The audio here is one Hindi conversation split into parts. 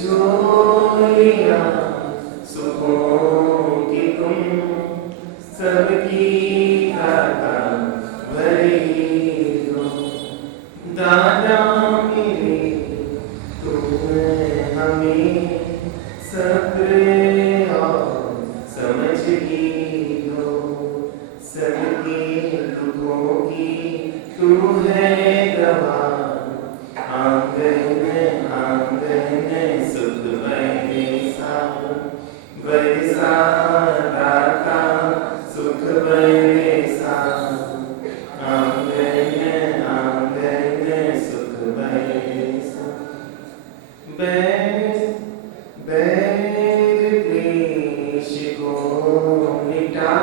जोलियां सुखों की तुम सबकी दाता भरी हो। दादा मेरे तुम हमें सब्र और समझ की हो। सबके दुखों की तू है दवा। आंगन आंगन सुख बरसा दाता सुख बरसा। आंगन आंगन सुख बरसा। बैर बैर क्लेश को मिटा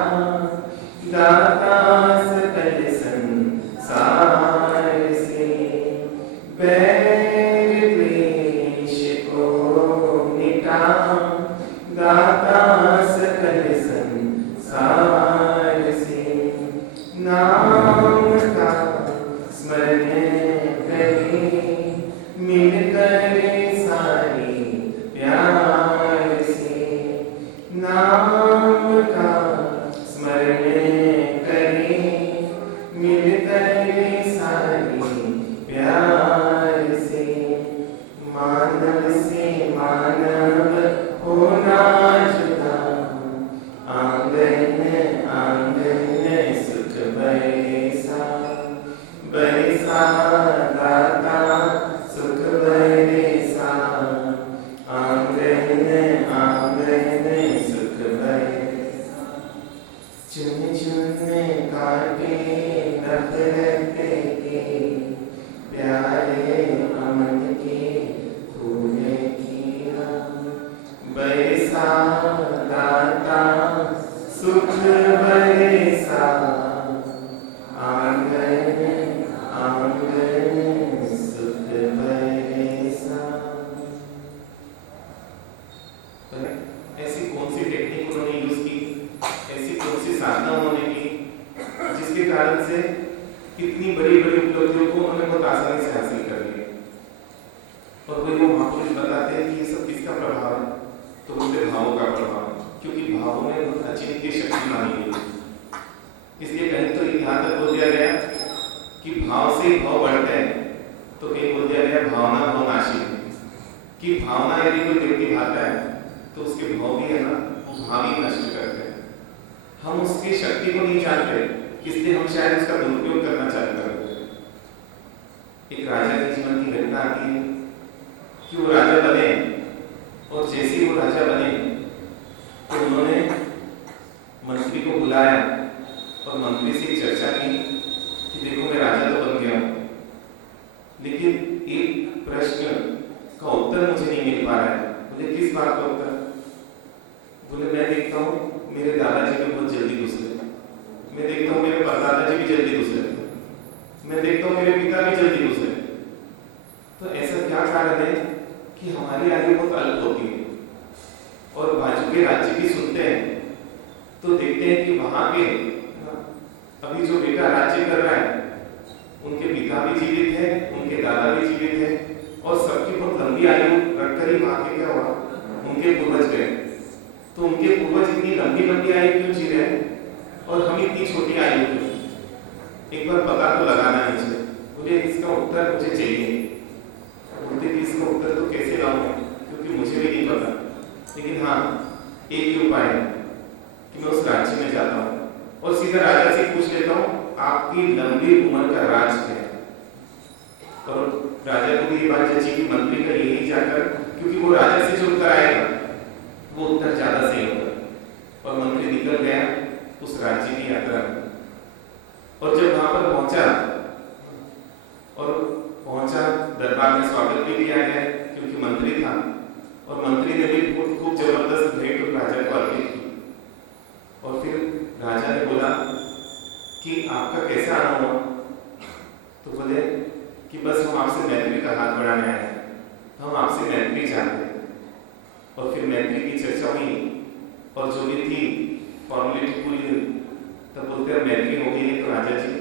दाता सकल संसार से। बैर क्लेश को मिटा दाता सकल संसार से। नाम का स्मरण करें मिलकर सारे प्यार से। नाम का स्मरण करें मिलकर सारे प्यार से। मानव से मानव होना जुदा। आंगन आंगन सुख बरसा बरसा दाता सुख बरसा। आंगन आंगन सुख बरसा। चुन चुन काटे नफरत के प्यारे अमन के फूल खिला। बरसा दाता सुख बरसा। आंगन आंगन सुख बरसा। ऐसी कौन सी टेक्निक उन्होंने यूज की, ऐसी कौन सी साधना उन्होंने की जिसके कारण से इतनी बड़ी बड़ी उपलब्धियों को उन्होंने बहुत आसानी से हासिल कर लिया। और कोई वो महापुरुष बताते हैं कि ये सब किसका प्रभाव है, तो उनके भावों का प्रभाव है, क्योंकि भावों ने बहुत अचिंत्य शक्ति मानी गई। इसलिए कहीं तो यहाँ तक बोल दिया गया कि भाव से भाव बढ़ते हैं, तो कहीं बोल दिया गया भावना भाव नाशी, कि भावना यदि कोई व्यक्ति भाता है तो उसके भाव भी है ना, वो भाव ही नष्ट करते हैं। हम उसकी शक्ति को नहीं जानते, इसलिए हम शायद उसका दुरुपयोग करना चाहते हैं। एक राजा के जीवन की घटना आती है कि वो राजा बने, और जैसे ही वो राजा बने तो उन्होंने मंत्री को बुलाया और मंत्री से चर्चा की कि देखो मैं राजा तो बन गया हूं, लेकिन एक प्रश्न का उत्तर मुझे नहीं मिल पा रहा है। बोले किस बात का उत्तर? बोले मैं देखता हूँ मेरे दादाजी भी बहुत जल्दी गुजरे, मैं देखता हूँ मेरे परदादा जी भी जल्दी गुजरे, मैं देखता हूँ मेरे पिता भी जल्दी गुजरे। तो ऐसा क्या कारण है कि हमारी आयु बहुत अल्प होती है, और बाजू के राज्य भी सुनते हैं तो देखते हैं कि वहां के अभी जो बेटा राज्य कर रहा है उनके पिता भी जीवित है, उनके दादा भी जीवित है, और सबकी बहुत लंबी आयु रखकर ही वहां के क्या हुआ, उनके पूर्वज गए। तो उनके पूर्वज इतनी लंबी लंबी आयु क्यों जी रहे हैं और हम इतनी छोटी आयु क्यों? एक बार पता तो लगाना है मुझे। बोले इसका उत्तर मुझे चाहिए। बोलते कि इसका उत्तर तो कैसे लाऊं, क्योंकि मुझे भी नहीं पता, लेकिन हाँ एक ही उपाय है कि मैं उस राज्य में जाता हूँ और सीधा राजा से पूछ लेता हूँ आपकी लंबी उम्र का राज क्या है। और राजा को भी ये बात जची कि मंत्री का यही जाकर, क्योंकि वो राजा से जो उत्तर आएगा वो उत्तर ज्यादा सही होगा। और मंत्री निकल गया उस राज्य की यात्रा में, और जब वहां पर पहुंचा दरबार में स्वागत भी किया गया क्योंकि मंत्री था, और मंत्री ने भी खूब जबरदस्त भेंट राजा को अर्पित की। और फिर राजा ने बोला कि आपका कैसा आना हुआ? तो बोले कि बस हम आपसे मैत्री का हाथ बढ़ाने आए, हम आपसे मैत्री चाहते हैं। और फिर मैत्री की चर्चा हुई और जो भी थी फॉर्मेलिटी पूरी हुई, तब बोलते हैं मैत्री हो गई है तो राजा जी,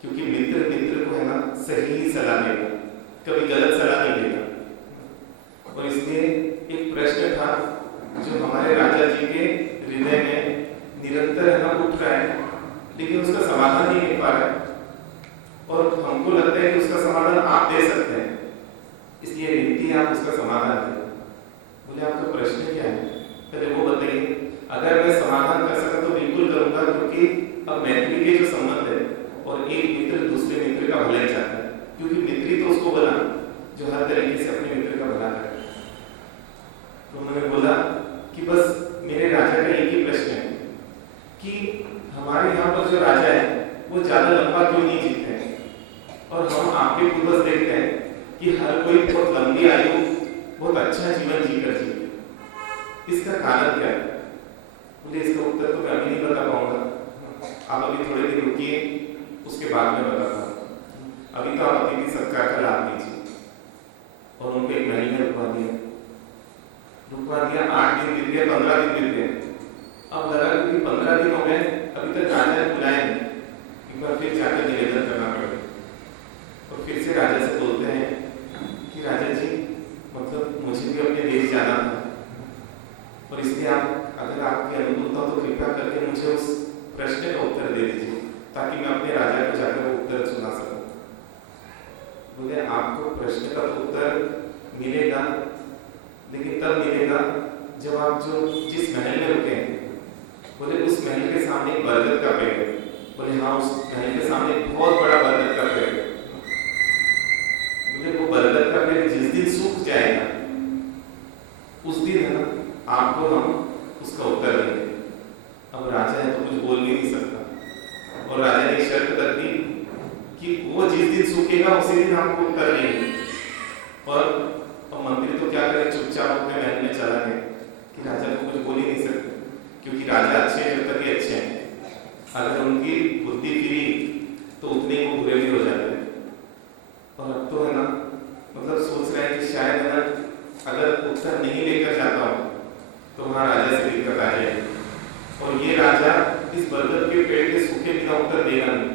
क्योंकि मित्र मित्र को है ना सही सलाह देगा, कभी गलत सलाह नहीं देगा। और इसलिए लेकिन उसका समाधान नहीं मिल पा रहा है और हमको लगता है कि उसका समाधान आप दे सकते हैं, इसलिए विनती है आप उसका समाधान दें। बोले आपका प्रश्न क्या है, पहले वो बताइए। अगर मैं समाधान कर सका तो बिल्कुल करूंगा, क्योंकि अब मैत्री के जो संबंध है और एक मित्र दूसरे मित्र का भला ही चाहता है, क्योंकि मित्र तो उसको बोला जो हर तरीके से अपने मित्र का भला करे। तो उन्होंने बोला कि बस मेरे राजा का एक ही प्रश्न है कि हमारे यहाँ पर जो राजा है वो ज्यादा लंबा क्यों नहीं जीते हैं, और हम आपके पूर्वज देखते हैं कि हर कोई बहुत लंबी आयु बहुत अच्छा जीवन जीकर जीते, इसका कारण क्या है? मुझे इसका उत्तर तो मैं अभी नहीं बता पाऊंगा, आप अभी थोड़ी देर रुकिए, उसके बाद में बताता हूँ। अभी तो आप अतिथि सत्कार का लाभ लीजिए। और उनको एक महीने रुकवा दिया, 8 दिन बीत गए, 15 दिन बीत गए। अब लगा कि 15 दिन हो गए, अभी तक राजा ने बुलाया नहीं, एक बार फिर जाकर निवेदन करना पड़ेगा। और फिर से राजा से बोलते हैं कि राजा जी, मतलब मुझे भी अपने देश जाना था, और इसलिए आप अगर आपकी अनुकूलता हो तो कृपया करके मुझे उस प्रश्न का उत्तर दे दीजिए, ताकि मैं अपने राजा को जाकर वो उत्तर सुना सकूं। बोले आपको प्रश्न का तो उत्तर मिलेगा, लेकिन तब मिलेगा जब आप जो जिस महल में रुके हैं, बोले उस महल के सामने एक बरगद का पेड़ है। बोले हाँ, उस महल के सामने एक बहुत बड़ा बरगद का पेड़ है। बोले वो बरगद का पेड़ जिस दिन सूख जाएगा उस दिन है ना आपको हम उसका उत्तर देंगे। अब राजा है तो कुछ बोल भी नहीं सकता, और राजा ने शर्त रख दी कि वो जिस दिन सूखेगा उसी दिन हमको उत्तर देंगे। और मंत्री तो क्या करे, चुपचाप अपने महल में चला गया कि राजा को कुछ बोल ही नहीं सकते, क्योंकि राजा अच्छे हैं जब तक ये अच्छे हैं, अगर उनकी बुद्धि फिरी तो उतने ही वो बुरे भी हो जाते हैं। और अब तो है ना, मतलब सोच रहे हैं कि शायद है ना अगर उत्तर नहीं लेकर जाता हूँ तो वहाँ राजा से दिक्कत आ जाएगी, और ये राजा इस बरगद के पेड़ के सूखे बिना उत्तर देगा नहीं।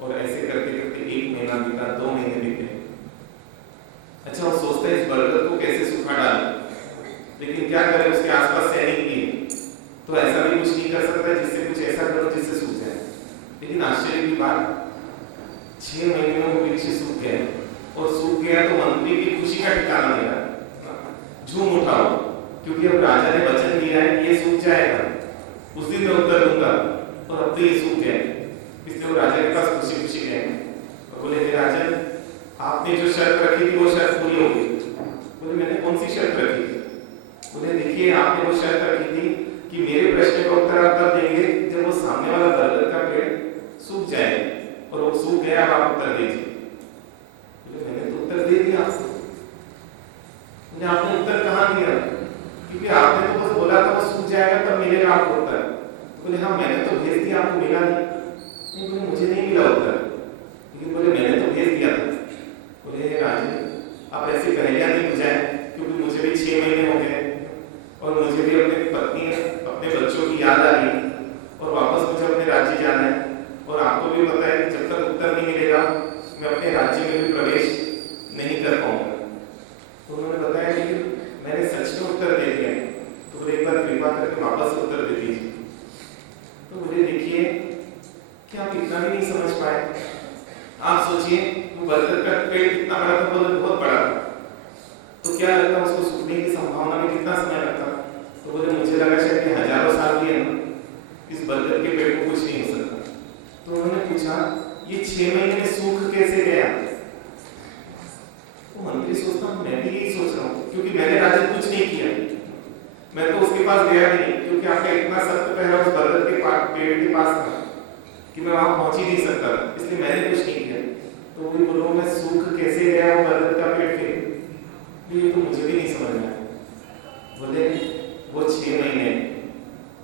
और ऐसे करते करते 1 महीना बीता, 2 महीने बीते। अच्छा, वो सोचता है इस बरगद को कैसे सूखा डालें, लेकिन क्या करें, उसके आसपास सैनिक भी है, तो ऐसा भी कुछ नहीं कर सकता जिससे कुछ ऐसा करो जिससे सूख जाए। लेकिन आश्चर्य की बात, 6 महीने में वो वृक्ष सूख गया, और सूख गया तो मंत्री की खुशी का ठिकाना नहीं रहा, झूम उठाओ, क्योंकि अब राजा ने वचन दिया है कि ये सूख जाएगा, उस दिन मैं उत्तर दूंगा, और अब तो ये सूख गया। इसलिए वो राजा के पास खुशी खुशी गए और बोले हे राजन, आपने जो शर्त रखी थी वो शर्त पूरी हो गई। बोले मैंने कौन सी शर्त रखी थी? बोले देखिए, आपने वो शर्त रखी थी कि मेरे प्रश्न का उत्तर आप तब देंगे जब वो सामने वाला बरगद का पेड़ सूख जाए, और वो सूख गया, अब आप उत्तर दीजिए। बोले मैंने तो उत्तर दे दिया आपको। बोले आपने उत्तर कहाँ दिया? क्योंकि आपने तो बस बोला था वो सूख जाएगा तब मिलेगा आपको उत्तर। बोले हाँ, मैंने तो भेज दिया, आपको मिला नहीं। बोले मुझे नहीं मिला उत्तर, लेकिन बोले मैंने तो भेज दिया था। बोले राजा, आप ऐसी पहेलियां नहीं बुझाएं, क्योंकि मुझे भी 6 महीने हो गए, और मुझे भी अपनी पत्नी अपने बच्चों की याद आ रही, और वापस मुझे अपने राज्य जाना है, और आपको भी पता है कि जब तक उत्तर नहीं मिलेगा मैं अपने राज्य में भी प्रवेश नहीं कर पाऊंगा। तो उन्होंने बताया कि मैंने सच में उत्तर दे दिया, तो बोले एक बार कृपा करके वापस उत्तर दे दीजिए। तो बोले देखिए, क्या आप इतना भी नहीं समझ पाए? आप सोचिए, वो बरगद का पेड़ कितना बड़ा था? बोले बहुत बड़ा था। तो क्या लगता उसको सूखने की संभावना में कितना समय लगता? तो बोले मुझे लगा शायद हजारों साल भी है ना, इस बरगद के पेड़ को कुछ नहीं हो सकता। तो उन्होंने पूछा ये 6 महीने में सूख कैसे गया? तो मंत्री सोचता मैं भी यही सोच रहा हूँ, क्योंकि मैंने राजन कुछ नहीं किया, मैं तो उसके पास गया भी नहीं, क्योंकि आपका इतना सख्त पहरा उस बरगद के पेड़ के पास था कि मैं वहां पहुंच ही नहीं सकता, इसलिए मैंने कुछ नहीं किया। तो वही बोलो, मैं सूख कैसे गया वो बरगद का पेड़ के? ये तो मुझे भी नहीं समझ में आया। बोले वो 6 महीने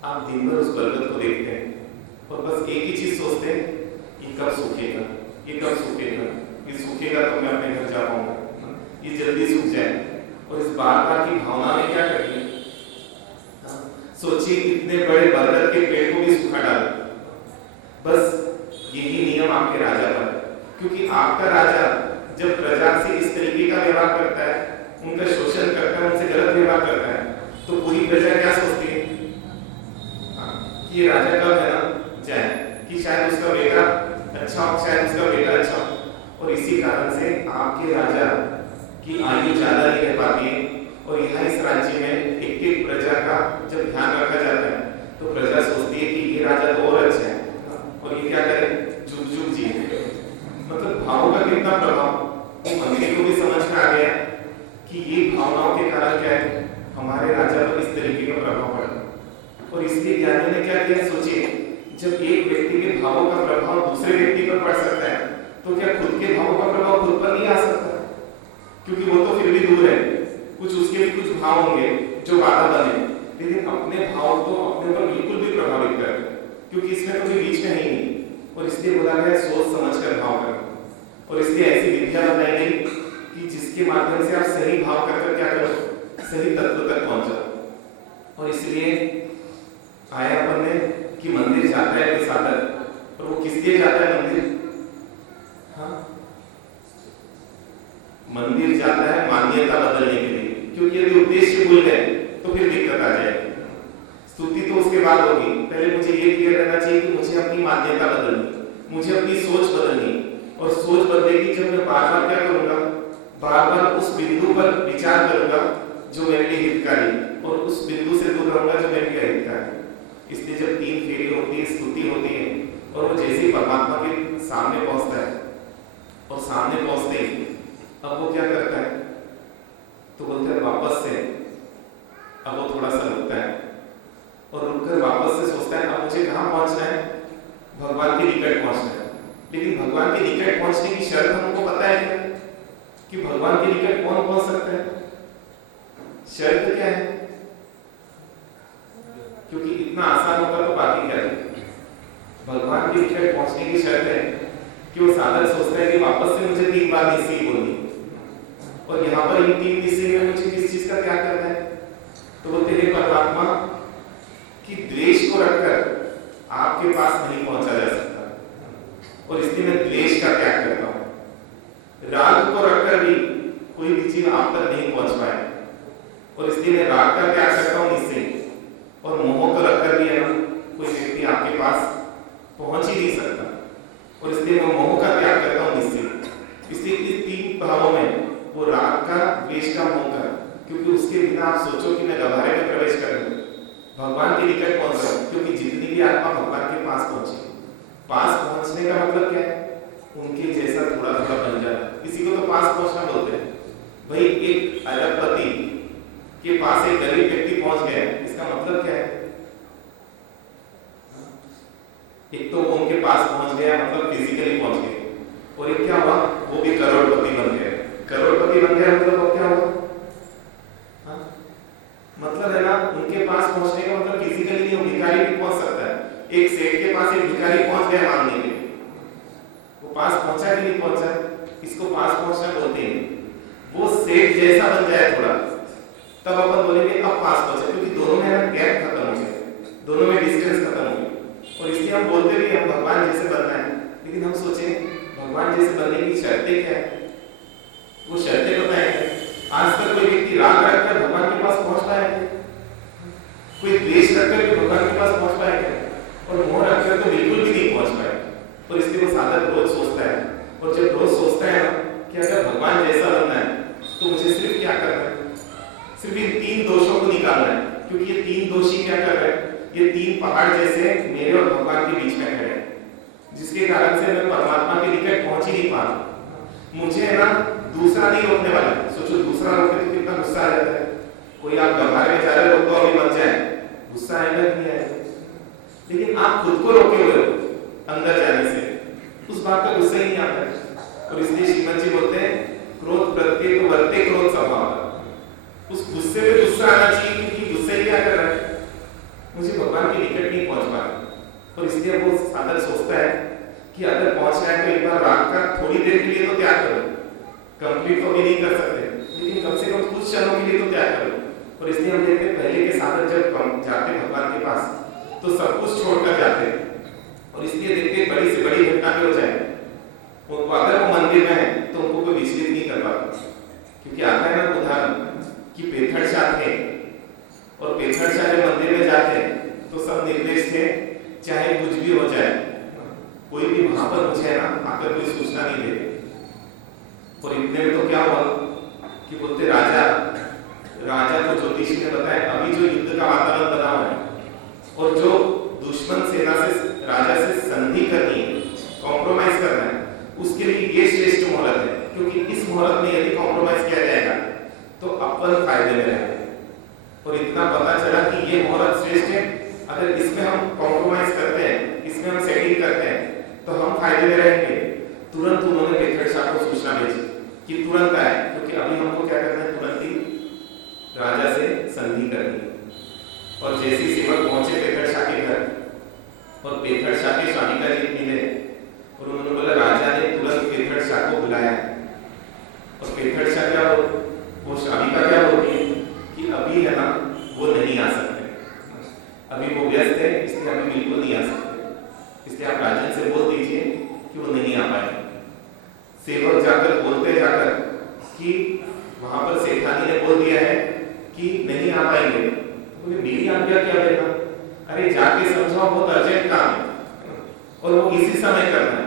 आप दिन भर उस बरगद को देखते हैं, और बस एक ही चीज सोचते हैं, ये कब सूखेगा, ये कब सूखेगा, ये सूखेगा तो मैं अपने घर जा पाऊंगा, ये जल्दी सूख जाए। और इस बार की भावना में क्या करती है, सोचिए इतने बड़े बरगद के पेड़ को भी सूखा डाल। बस यही नियम आपके राजा पर, क्योंकि आपका राजा जब प्रजा से इस तरीके का व्यवहार करता है, उनका शोषण करता है, उनसे गलत व्यवहार करता है, तो पूरी प्रजा क्या सोचती है कि ये राजा कब है ना जाए, कि कि शायद उसका बेटा अच्छा हो, शायद उसका बेटा अच्छा हो, और इसी कारण से आपके राजा की आयु ज्यादा नहीं रह पाती है। और यहाँ इस राज्य में एक एक प्रजा का जब ध्यान रखा जाता है तो प्रजा सोचती है कि ये राजा तो और अच्छा है, और ये क्या करे, चुप चुप जी। मतलब भावों का कितना प्रभाव, मंत्री को भी समझ में आ गया कि ये भावनाओं के कारण क्या है, हमारे राजा पर इस तरीके का प्रभाव पड़ा। और इसलिए ज्ञानियों ने क्या किया, सोचिए, जब एक व्यक्ति के भावों का प्रभाव दूसरे व्यक्ति पर पड़ सकता है, तो क्या खुद के भावों का प्रभाव खुद पर नहीं आ सकता? क्योंकि वो तो फिर भी दूर है, कुछ उसके भी कुछ भाव होंगे जो बाधा बने, लेकिन अपने भाव तो अपने पर बिल्कुल भी प्रभावित कर, क्योंकि इसमें तो कोई बीच में है ही नहीं। और इसलिए बोला गया सोच समझ कर भाव करो। और इसलिए ऐसी विद्या बताई गई कि जिसके माध्यम से आप सही भाव करकर क्या करो, सही तत्व तक पहुंचो। और इसलिए आया अपन ने कि मंदिर जाता है कोई साधक, और वो किस लिए जाता है मंदिर? हाँ, मंदिर जाता है मान्यता बदलने के लिए, क्योंकि यदि उद्देश्य भूल गए तो फिर दिक्कत आ जाएगी। स्तुति तो उसके बाद होगी, पहले मुझे ये क्लियर रहना चाहिए कि मुझे अपनी मान्यता बदलनी, मुझे अपनी सोच बदलनी। और सोच बदलेगी जब मैं बार बार क्या करूंगा, बार बार उस बिंदु पर विचार करूंगा जो मेरे लिए हितकारी, और उस बिंदु से दूर रहूंगा जो मेरे लिए हितकारी। इसलिए जब तीन फेरी होती है, स्तुति होती है, और वो जैसे ही परमात्मा के सामने पहुंचता है, और सामने पहुंचते ही अब वो क्या करता है, तो बोलते हैं वापस से, अब वो थोड़ा सा रुकता है, और रुककर वापस से सोचता है अब मुझे कहाँ पहुंचना है, भगवान के निकट पहुंचना है। लेकिन भगवान के निकट पहुंचने की शर्त हमको पता है कि भगवान के निकट कौन पहुंच सकता है? शर्त क्या है? क्योंकि इतना आसान होता तो बाकी क्या है। भगवान के निकट पहुंचने की शर्त है कि वो साधक सोचता है कि वापस से मुझे 3 बार निश्चय बोलनी, और यहाँ पर इन 3 निश्चय में मुझे किस चीज का त्याग करना है? तो बोलते हैं परमात्मा कि द्वेष को रखकर आपके पास नहीं पहुंचा जा सकता, और इसलिए मैं द्वेष का त्याग करता हूं। राग को रखकर भी कोई भी चीज आप तक नहीं पहुंच पाए, और इसलिए मैं राग का त्याग करता हूं निश्चय, और मोह को रखकर भी है ना कोई व्यक्ति आपके पास पहुंच ही नहीं सकता, और इसलिए मैं मोह का त्याग करता हूं निश्चय। इसलिए इस 3 भावों में वो राग का, द्वेष का, मोह का, क्योंकि उसके बिना आप सोचो कि मैं गहरे में प्रवेश करूं, भगवान के निकट पहुंच रहा हूं, क्योंकि जितनी भी आत्मा भगवान के पास पहुंची, पास पहुंचने का मतलब क्या है? उनके जैसा थोड़ा थोड़ा बन जाना। इसी को तो पास पहुंचना बोलते हैं। भाई एक अरबपति के पास एक गरीब व्यक्ति पहुंच गया, इसका मतलब क्या है? एक तो वो उनके पास पहुंच गया मतलब फिजिकली पहुंच गए, और एक क्या हुआ, वो भी करोड़पति बन गया। करोड़पति बन गया मतलब अब क्या हुआ? मतलब है ना, उनके पास पहुंचने का मतलब फिजिकली नहीं, वो भिखारी भी पहुंच सकता है। एक सेठ के पास एक भिखारी पहुंच गया मांगने के लिए, वो पास पहुंचा कि नहीं पहुंचा? इसको पास पहुंचना बोलते हैं। वो सेठ जैसा बन जाए थोड़ा, तब अपन बोलेंगे अब पास पहुंचा, क्योंकि दोनों में गैप खत्म हो गया, दोनों में डिस्टेंस खत्म हो गया। और इसलिए हम बोलते भी हम भगवान जैसे बनना है, लेकिन हम सोचें भगवान जैसे बनने की शर्तें क्या है, वो शर्तें बताएंगे। आज तक कोई व्यक्ति राग रखकर भगवान के पास पहुंच पाया है? कोई द्वेष रखकर भी भगवान के पास पहुंच पाया है? और मोह रखकर तो बिल्कुल भी नहीं पहुंच पाए। और इसलिए वो साधक रोज सोचता है, और जब रोज सोचता है कि अगर भगवान जैसा बनना है तो मुझे सिर्फ क्या करना है, सिर्फ इन 3 दोषों को निकालना है, क्योंकि ये 3 दोषी क्या कर रहे हैं, ये 3 पहाड़ जैसे मेरे और भगवान के बीच में खड़े हैं, जिसके कारण से मैं परमात्मा के निकट पहुंच ही नहीं पा रहा। मुझे है ना दूसरा नहीं रोकने वाला। सोचो दूसरा रोके तो कितना गुस्सा आ जाता है। कोई आप गहरे में जा रहे हो तो अभी मत जाए, गुस्सा आएगा कि नहीं आएगा? लेकिन आप खुद को रोके हुए हो अंदर जाने से, उस बात का गुस्सा ही नहीं आता है। और इसलिए श्रीमद जी बोलते हैं क्रोध प्रत्येक वर्ते क्रोध स्वभाव। उस गुस्से में गुस्सा आना चाहिए, क्योंकि गुस्से क्या कर रहा है, मुझे भगवान के निकट नहीं पहुंच पा रहा। और इसलिए वो साधक सोचता है कि अगर पहुंचना है तो एक बार राग का थोड़ी देर के लिए तो त्याग करो, कंप्लीट तो भी नहीं कर सकते, लेकिन कम से कम कुछ क्षणों के लिए तो त्याग करो। और इसलिए हम देखते हैं पहले के साधक जब जाते भगवान के पास तो सब कुछ छोड़कर जाते हैं। और इसलिए देखते बड़ी से बड़ी घटना भी हो जाए, उनको अगर वो मंदिर में है तो उनको कोई विचलित नहीं कर पाता। क्योंकि आता है ना उदाहरण कि पेथड़ शाह थे, और पेथड़ शाह जब मंदिर में जाते हैं तो सब निर्देश थे चाहे कुछ भी हो जाए कोई भी वहां पर मुझे है ना आकर कोई सूचना नहीं दे। और इतने में तो क्या हुआ कि बोलते राजा को ज्योतिषी ने बताया अभी जो युद्ध का वातावरण बना हुआ है और जो दुश्मन सेना से राजा से संधि करनी है, कॉम्प्रोमाइज करना है, उसके लिए ये श्रेष्ठ मुहूर्त है, क्योंकि इस मुहूर्त में यदि कॉम्प्रोमाइज किया जाएगा तो अपन फायदे में रहेंगे। और इतना पता चला कि ये मुहूर्त श्रेष्ठ है, अगर इसमें हम कॉम्प्रोमाइज करते हैं, इसमें हम सेटिंग करते हैं तो हम फायदे में रहेंगे। तुरंत उन्होंने पेखड़ शाह को सूचना भेजी कि तुरंत आए, क्योंकि अभी हमको क्या करना है, तुरंत ही राजा से संधि करनी है। और जैसे सेवक पहुंचे पेखड़ शाह के घर और पेखड़ शाह के शामिका जी मिले और उन्होंने बोला राजा ने तुरंत पेखड़ शाह को बुलाया। और पेखड़ शाह क्या वो शामिका क्या बोलती है कि अभी है ना वो नहीं आ सकते, अभी वो व्यस्त है, इसलिए अभी बिल्कुल नहीं आ सकते, इसलिए आप राजन से बोल दीजिए कि वो नहीं आ पाए। सेवक जाकर बोलते जाकर कि वहां पर सेठानी ने बोल दिया है कि नहीं आ पाएंगे। बोले मेरी आज्ञा क्या लेना, अरे जाके समझाओ, बहुत अर्जेंट काम है और वो इसी समय करना है,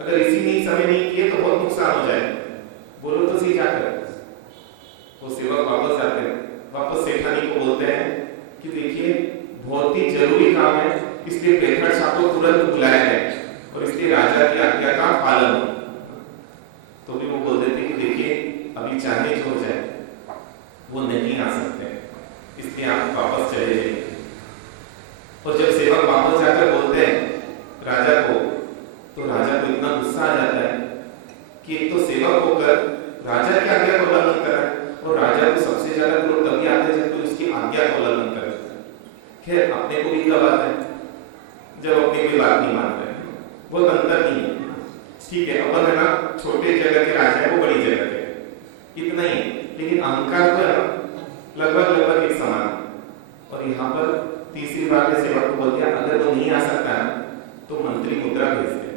अगर इसी समय नहीं किए तो बहुत नुकसान हो जाए, बोलो तो सही जाकर। वो सेवक वापस जाते हैं, वापस सेठानी को बोलते हैं कि देखिए बहुत ही जरूरी काम है, इसलिए पेखड़ शाह को तुरंत बुलाया गया और इसलिए राजा की आज्ञा का पालन हो। तो भी वो बोल देते कि देखिए अभी चाहे जो हो जाए वो नहीं आ सकते, इसलिए आप वापस चले जाइए। और जब सेवक वापस जाकर बोलते हैं राजा को, तो राजा को इतना गुस्सा आ जाता है कि एक तो सेवक होकर राजा की आज्ञा का उल्लंघन कर रहा है, और राजा को सबसे ज्यादा क्रोध तभी आता है जब कोई उसकी आज्ञा का उल्लंघन कर रहा है। खैर अपने को भी कब आता है, जब अपनी कोई बात नहीं मान रहे, वो अंतर नहीं है, ठीक है, अपन है ना छोटे जगह के राजा है, वो बड़ी जगह के, इतना ही, लेकिन अहंकार तो है ना लगभग एक समान। और यहाँ पर तीसरी बार में सेवक को बोल दिया अगर वो नहीं आ सकता है तो मंत्री मुद्रा भेज दे,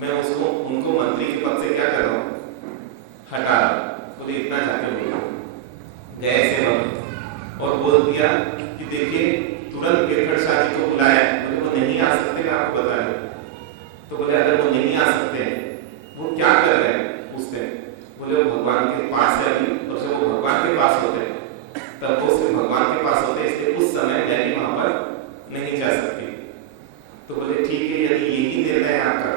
मैं उसको उनको मंत्री के पद से क्या कर रहा हूँ, हटा रहा। बोले इतना जाके बोला गए सेवक और बोल दिया कि देखिए तुरंत पेखड़ शाह जी को बुलाया। बोले वो नहीं आ सकते, मैं आपको बता रहा हूँ। तो बोले अगर वो नहीं आ सकते वो क्या कर रहे हैं, पूछते हैं। बोले वो भगवान के पास है अभी, और जब वो भगवान के पास होते तब वो सिर्फ भगवान के पास होते, इसलिए उस समय मैं भी वहां पर नहीं जा सकती। तो बोले ठीक है, यदि यही निर्णय है आपका,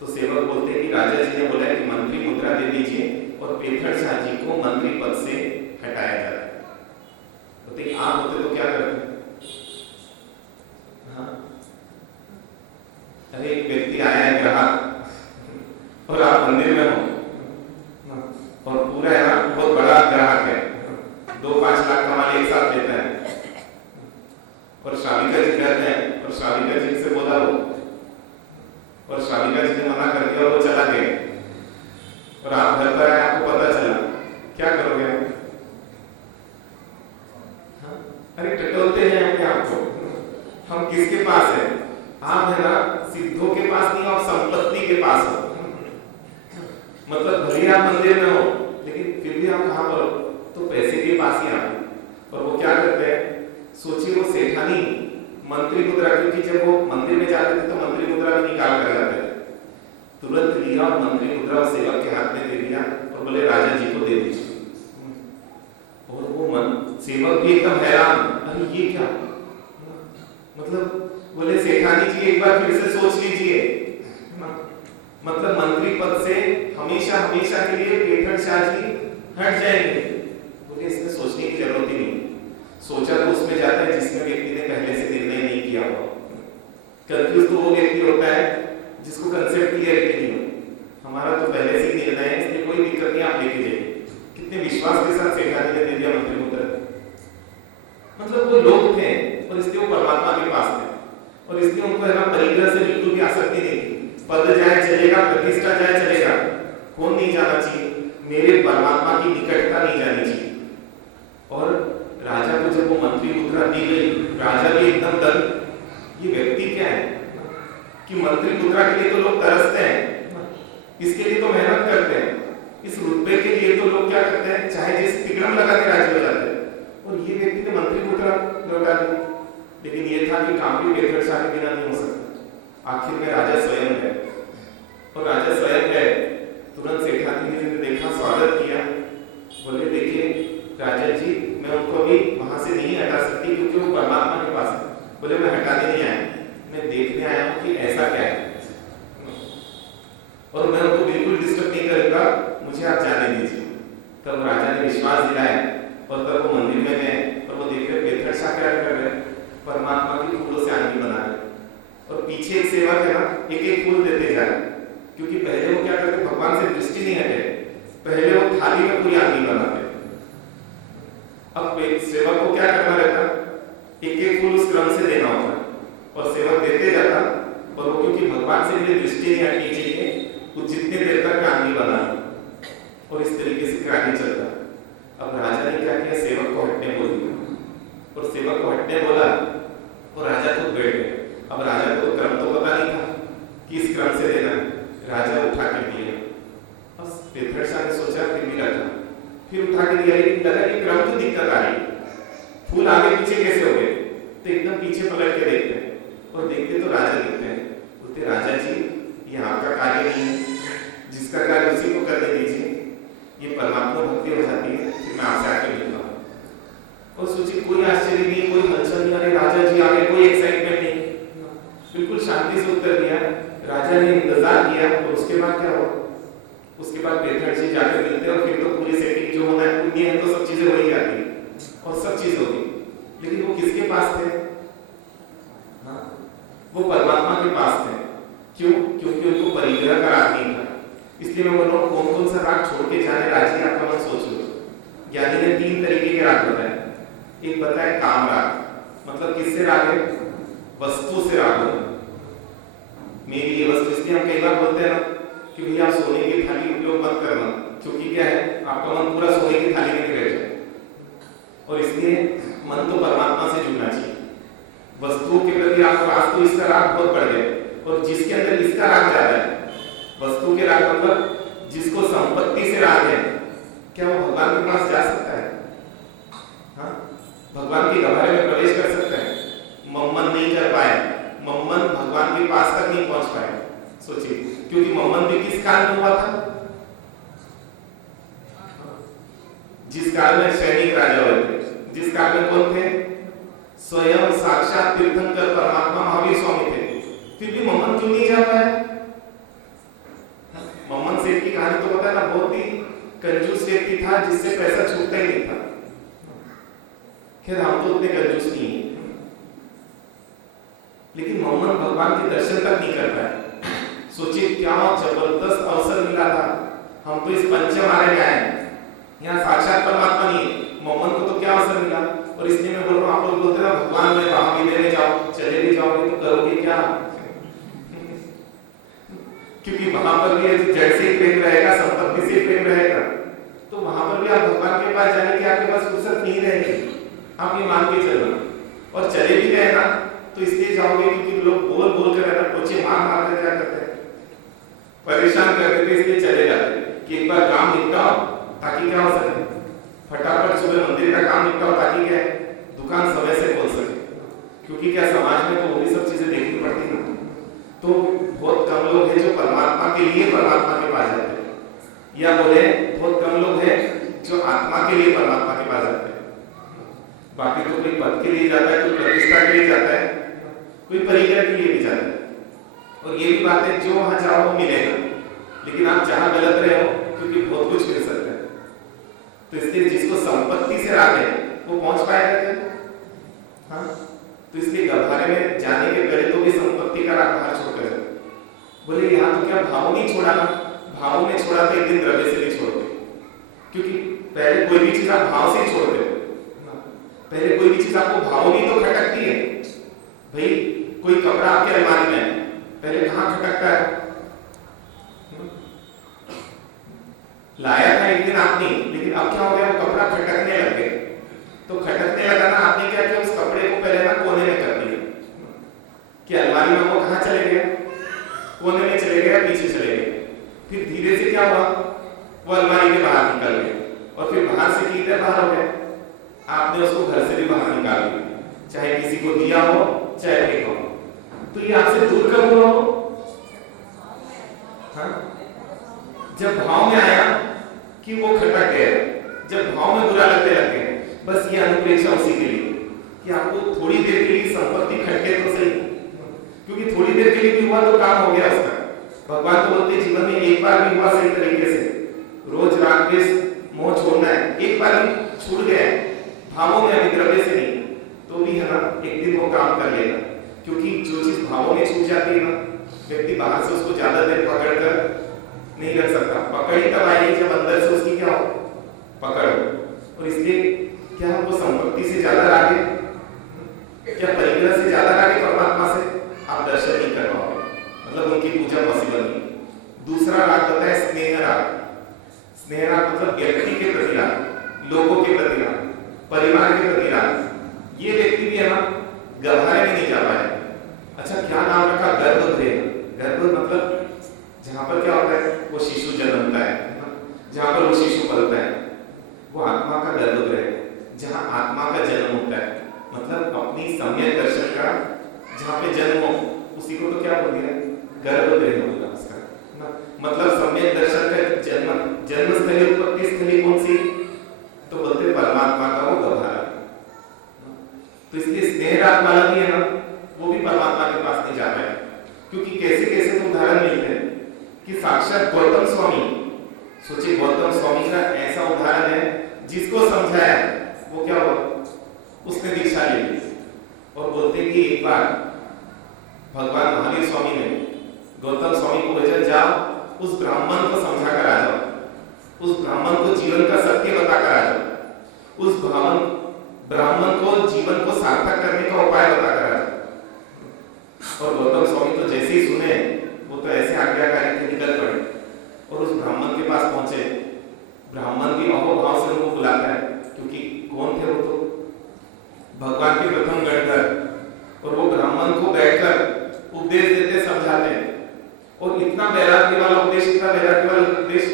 तो सेवक बोलते हैं कि राजा जी ने बोला कि मंत्री मुद्रा दे दीजिए और पेखड़ शाह जी को मंत्री पद से हटाया जाए। बोलते आप होते तो क्या करते? हाँ, अरे एक व्यक्ति आया है ग्राहक और आप मंदिर में हो और पूरा है ना बहुत बड़ा ग्राहक है, 2-5 लाख का माल एक साथ देता है, और श्राविका जी कहते हैं और श्राविका जी से बोला वो, और श्राविका जी ने मना कर दिया और वो चला गया, और आप घर पर आए, आपको पता चला, क्या करोगे? हाँ? अरे टटोलते हैं अपने आप को, हम किसके पास है? आप है ना सिद्धों के पास नहीं, आप संपत्ति के पास हो। मतलब भले आप मंदिर में हो लेकिन फिर भी आप कहां पर हो? तो पैसे के पास ही आप। और वो क्या करते हैं, सोचिए वो सेठानी मंत्री मुद्रा, क्योंकि जब वो मंदिर में जाते थे तो मंत्री मुद्रा भी निकाल कर जाते थे, तुरंत लिया और मंत्री मुद्रा सेवक के हाथ में दे दिया और बोले राजा जी को दे दीजिए। और वो सेवक भी एकदम हैरान, अरे ये क्या, मतलब बोले सेठानी जी एक बार फिर से सोच लीजिए, मतलब मंत्री पद से हमेशा हमेशा के लिए पेखड़ शाह जी हट जाएंगे। बोले इसमें सोचने की जरूरत ही नहीं, सोचा तो उसमें जाता है जिसमें व्यक्ति ने पहले से निर्णय नहीं किया हुआ। कंफ्यूज तो वो व्यक्ति होता है जिसको कंसेप्ट क्लियर नहीं हो, हमारा तो पहले से ही निर्णय है, इसलिए कोई दिक्कत नहीं, आप लेके जाइए। कितने विश्वास के साथ सेठानी ने दे दिया मंत्री मुद्रा, मतलब वो लोग थे और इसलिए वो परमात्मा के पास थे, और इसलिए उनको है ना परिग्रह से बिल्कुल भी आसक्ति नहीं थी। पद जाए चलेगा, प्रतिष्ठा जाए चलेगा, कौन नहीं जाना चाहिए, मेरे परमात्मा की निकटता नहीं जानी चाहिए। और राजा को जब वो मंत्री मुद्रा दी गई, राजा भी एकदम डर, ये व्यक्ति क्या है कि मंत्री मुद्रा के लिए तो लोग तरसते हैं, इसके लिए तो मेहनत करते हैं, इस रुतबे के लिए तो लोग क्या करते हैं, चाहे जिस तिगड़म लगा के राजी हो जाते हैं, और ये व्यक्ति ने मंत्री मुद्रा लौटा दी। लेकिन ये था कि काम भी पेखड़ शाह के बिना नहीं हो सकता। आखिर में राजा स्वयं है और मैं उनको बिल्कुल डिस्टर्ब नहीं करूंगा, मुझे आप जाने दीजिए। तब राजा ने विश्वास दिलाया और तब वो मंदिर में गए और वो देख रहे बेथड़ शाह क्या कर रहे, परमात्मा के फूलों से आरती बना रहे और पीछे एक सेवक है ना, एक एक फूल देते जा रहे, क्योंकि पहले वो क्या करते, भगवान से दृष्टि नहीं हटे, पहले वो थाली में पूरी आरती बनाते। अब सेवक को क्या करना रहता, एक एक फूल उस क्रम से देना होता और सेवक देते जाता और वो क्योंकि भगवान से मेरी दृष्टि नहीं हटनी चाहिए, वो जितने देर तक आरती बना और इस तरीके से कार्य चलता। अब राजा ने क्या किया, सेवक को हटने बोल दिया और सेवक को हटने बोला और राजा खुद बैठ गए। अब राजा को तो क्रम तो पता नहीं था कि इस क्रम से देना, राजा उठा के दिया। अब बेथड़ शाह ने सोचा फिर भी रखा, फिर उठा के दिया, लेकिन लगा कि क्रम तो दिक्कत आ रही, फूल आगे पीछे कैसे हो गए, तो एकदम पीछे पलट के देखते हैं और देखते तो राजा दिखते हैं। बोलते राजा जी ये आपका कार्य नहीं है, जिसका कार्य उसी को करने दीजिए, ये परमात्मा भक्ति हो जाती है, फिर मैं आपसे आके मिलता हूँ। और सोचिए कोई आश्चर्य नहीं, कोई हलचल नहीं, अरे राजा जी आगे, कोई एक्साइटमेंट नहीं, बिल्कुल शांति से उत्तर दिया। राजा ने इंतजार किया और उसके बाद क्या हुआ, उसके बाद बेथड़ जी जाकर मिलते और फिर तो पूरी सेटिंग जो होना है पुण्य है तो सब चीजें हो ही जाती और सब चीज होगी। लेकिन वो किसके पास थे, हाँ वो परमात्मा के पास थे। क्यों, क्योंकि उनको परिग्रह का राग नहीं था। इसलिए मैं बोल रहा हूँ कौन कौन सा राग छोड़ के जाने राजी, आपका मन सोच लो। ज्ञानी ने 3 तरीके के राग बताए। एक बताया काम राग, मतलब किससे राग है, वस्तु से राग है। मेरी ये वस्तु, इसलिए हम कई बार बोलते हैं ना कि भैया आप सोने की थाली उपयोग मत करना, क्योंकि क्या है आपका मन पूरा सोने की थाली में नहीं रह जाए। और इसलिए मन तो परमात्मा से जुड़ना चाहिए। वस्तुओं के प्रति आपको राग, तो इसका राग बहुत बढ़ गया, और जिसके अंदर इसका राग ज्यादा है, वस्तु के राग मतलब जिसको संपत्ति से राग है, क्या वो भगवान के पास जा सकता है, हाँ भगवान के गहरे में प्रवेश कर सकता है? मम्मन नहीं कर पाए, मम्मन भगवान के पास तक नहीं पहुंच पाए। सोचिए, क्योंकि मम्मन भी किस काल में हुआ था, जिस काल में सैनिक राजा हुए थे, जिस काल में कौन थे, स्वयं साक्षात तीर्थंकर परमात्मा महावीर स्वामी थे, फिर भी मम्मन क्यों नहीं जा पाया? मम्मन सेठ की कहानी तो पता है ना, बहुत ही कंजूस व्यक्ति था जिससे पैसा छूटता ही नहीं था। खैर हम तो उतने कंजूस नहीं है, लेकिन मम्मन भगवान के दर्शन तक नहीं कर पाया। सोचिए क्या जबरदस्त अवसर मिला था, हम तो इस पंचम आने में आए, यहाँ साक्षात परमात्मा नहीं है, मम्मन को तो क्या अवसर मिला। और इसलिए मैं बोल रहा हूँ, आप लोग बोलते हैं ना भगवान में वहां भी लेने जाओ, चले भी जाओगे तो करोगे क्या? क्योंकि वहां पर भी जैसे ही प्रेम रहेगा, संपत्ति से प्रेम रहेगा, तो वहां पर भी आप भगवान के पास जाने की आपके पास फुर्सत नहीं रहेगी, आप ये मान के चलना। और चले भी गए ना तो इसलिए जाओगे क्योंकि लोग बोल बोल कर रहना, टोचे मार मार कर क्या करते हैं, परेशान कर देते, इसलिए चले जाते कि एक बार काम निपटाओ ताकि क्या हो सके, फटाफट सुबह मंदिर का काम निपटाओ ताकि क्या दुकान समय से खोल सके। क्योंकि क्या समाज में तो वही सब चीजें देखनी पड़ती है। तो बहुत कम लोग हैं जो परमात्मा के लिए परमात्मा के पास जाते हैं, या बोले बहुत कम लोग हैं जो आत्मा के लिए परमात्मा के पास जाते हैं। बाकी तो कोई पद के लिए जाता है, कोई प्रतिष्ठा के लिए जाता है, कोई परिग्रह के लिए भी जाता है। और ये भी बात है, जो वहां जाओ वो मिलेगा, लेकिन आप जहां गलत रहे हो, क्योंकि बहुत कुछ मिल सकता है। तो इसलिए जिसको संपत्ति से राग है वो पहुंच पाएगा क्या? हाँ, तो इसलिए गहरे में जाने के पहले तो भी संपत्ति का राग बाहर छोड़कर जाए। बोले यहाँ तो क्या भाव नहीं छोड़ा ना, भाव में छोड़ा तो एक दिन द्रव्य से नहीं छोड़ते, क्योंकि पहले कोई भी चीज आप भाव से ही छोड़ते हो। पहले कोई भी चीज आपको भाव नहीं तो खटकती है। भाई कोई कपड़ा आपके अलमारी में है, पहले कहाँ खटकता है? लाया था एक दिन आपने, लेकिन अब क्या हो गया, वो कपड़ा खटकने लग गया। तो खटकने लगा ना, आपने क्या किया, उस कपड़े को पहले ना कोने में कर दिया कि अलमारी में वो कहाँ चले गया, कोने में चले गया, पीछे चले गए। फिर धीरे से क्या हुआ, वो अलमारी के बाहर निकल गए, और फिर बाहर से किधर बाहर हो गए, आपने उसको घर से भी बाहर निकाल दिया, चाहे किसी को दिया हो चाहे फेंका हो। तो ये आपसे दूर कब हुआ हो? हाँ? जब भाव में आया कि वो खटक गया, जब भाव में बुरा लगने लग गए। बस ये अनुप्रेक्षा उसी के लिए कि आपको थोड़ी देर के लिए संपत्ति खटके तो सही, क्योंकि थोड़ी देर के लिए भी हुआ तो काम हो गया उसका, भगवान तो बोलते जीवन में एक बार भी हुआ सही तरीके से, रोज राग द्वेष मोह छोड़ना है, एक बार भी छूट गया भावों में अभी द्रव्य से नहीं, तो भी है ना एक दिन वो काम कर लेगा। क्योंकि जो चीज भावों में छूट जाती है ना, व्यक्ति बाहर से उसको ज्यादा देर पकड़ कर नहीं रख सकता। पकड़ ही तब आएगी जब अंदर से उसकी क्या हो, पकड़ हो। और इसलिए क्या हमको संपत्ति से ज्यादा राग है, क्या परिग्रह से ज्यादा राग है परमात्मा से, आप दर्शन नहीं कर पाओगे, मतलब उनकी पूजा पॉसिबल नहीं। दूसरा राग होता है स्नेह राग। स्नेह राग मतलब व्यक्ति के प्रति राग, लोगों के प्रति राग, परिवार के प्रति राग। ये व्यक्ति भी है ना गहरे में नहीं जा पाए। अच्छा क्या नाम रखा, गर्भगृह। गर्भ मतलब जहां पर क्या होता है, वो शिशु जन्मता है, जहां पर वो शिशु पलता है, वो आत्मा का गर्भगृह, जहां आत्मा का जन्म होता है। मतलब अपनी सम्यक दर्शन का जहां पे जन्म हो, उसी को तो क्या बोल दिया, गर्भगृह होगा उसका। मतलब सम्यक दर्शन का जन्म स्थली, उत्पत्ति स्थली कौन सी, तो बोलते परमात्मा का वो गहरा। तो इसलिए स्नेह राग वाला भी है ना, वो भी परमात्मा के पास नहीं जा पाए। क्योंकि कैसे कैसे तो उदाहरण मिलते हैं कि साक्षात गौतम स्वामी, सोचिए गौतम स्वामी का ऐसा उदाहरण है, जिसको समझाया वो क्या हुआ, उसने दीक्षा ले ली। और बोलते कि एक बार भगवान महावीर स्वामी ने गौतम स्वामी को भेजा, जाओ उस ब्राह्मण को समझा कर आ जाओ, उस ब्राह्मण को जीवन का सत्य बता कर आ जाओ, उस ब्राह्मण को जीवन को सार्थक करने का उपाय बता कर आ जाओ। और गौतम स्वामी तो जैसे ही सुने, वो तो ऐसे आज्ञाकारी थे, निकल पड़े और उस ब्राह्मण के पास पहुंचे। ब्राह्मण भी अहोभाव से उनको बुलाता है, क्योंकि कौन थे वो, तो भगवान के प्रथम गणधर। और वो ब्राह्मण को बैठकर उपदेश देते, समझाते, और इतना वैराग्य वाला उपदेश, इतना वैराग्य वाला उपदेश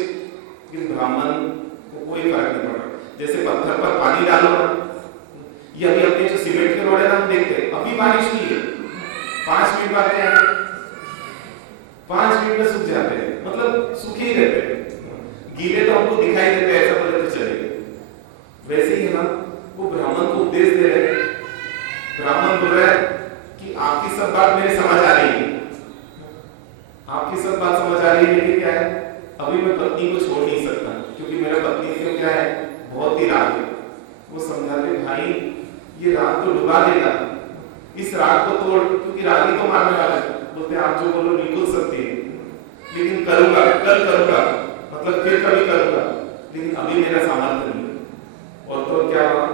कि ब्राह्मण को कोई फर्क नहीं पड़ा। जैसे पत्थर पर पानी डालो ना, ये अभी अपने जो सीमेंट के रोड है ना, हम देखते हैं अभी बारिश हुई है, 5 मिनट बाद क्या है, 5 मिनट में सूख जाते हैं, मतलब सूखे ही रहते हैं, गीले तो हमको दिखाई देते हैं, ऐसा बोले तो चलेगा। वैसे ही है ना, वो ब्राह्मण को उपदेश दे रहे, ब्राह्मण बोल रहा है कि आपकी सब बात मेरे समझ आ रही है, आपकी सब बात समझ आ रही है, लेकिन क्या है, अभी मैं पत्नी को छोड़ नहीं सकता, क्योंकि मेरा पत्नी को क्या है, बहुत ही राग है। वो समझाते, भाई ये राग तो डुबा देगा, इस राग को तोड़, क्योंकि राग ही तो मारने वाला है। बोलते आप जो बोलो बिल्कुल सत्य है, लेकिन करूंगा, कल करूंगा, मतलब फिर कभी करूंगा, लेकिन अभी मेरा सामर्थ्य नहीं। और तो क्या हुआ,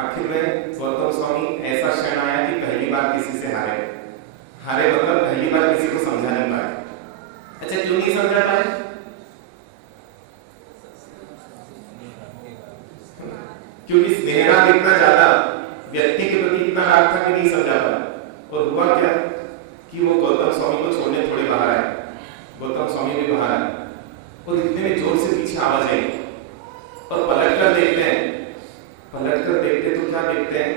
आखिर में गौतम स्वामी ऐसा क्षण आया कि पहली बार किसी से हारे मतलब पहली बार किसी को समझा नहीं पाए। अच्छा क्यों नहीं समझा पाए, क्योंकि स्नेह राग इतना ज्यादा, व्यक्ति के प्रति इतना राग था कि नहीं समझा पाया। और हुआ क्या कि वो गौतम स्वामी को छोड़ने थोड़े बाहर आए, गौतम स्वामी भी बाहर आए, और इतने में जोर से पीछे आवाज आई, और पलट कर देखते हैं, पलट कर देखते तो क्या देखते हैं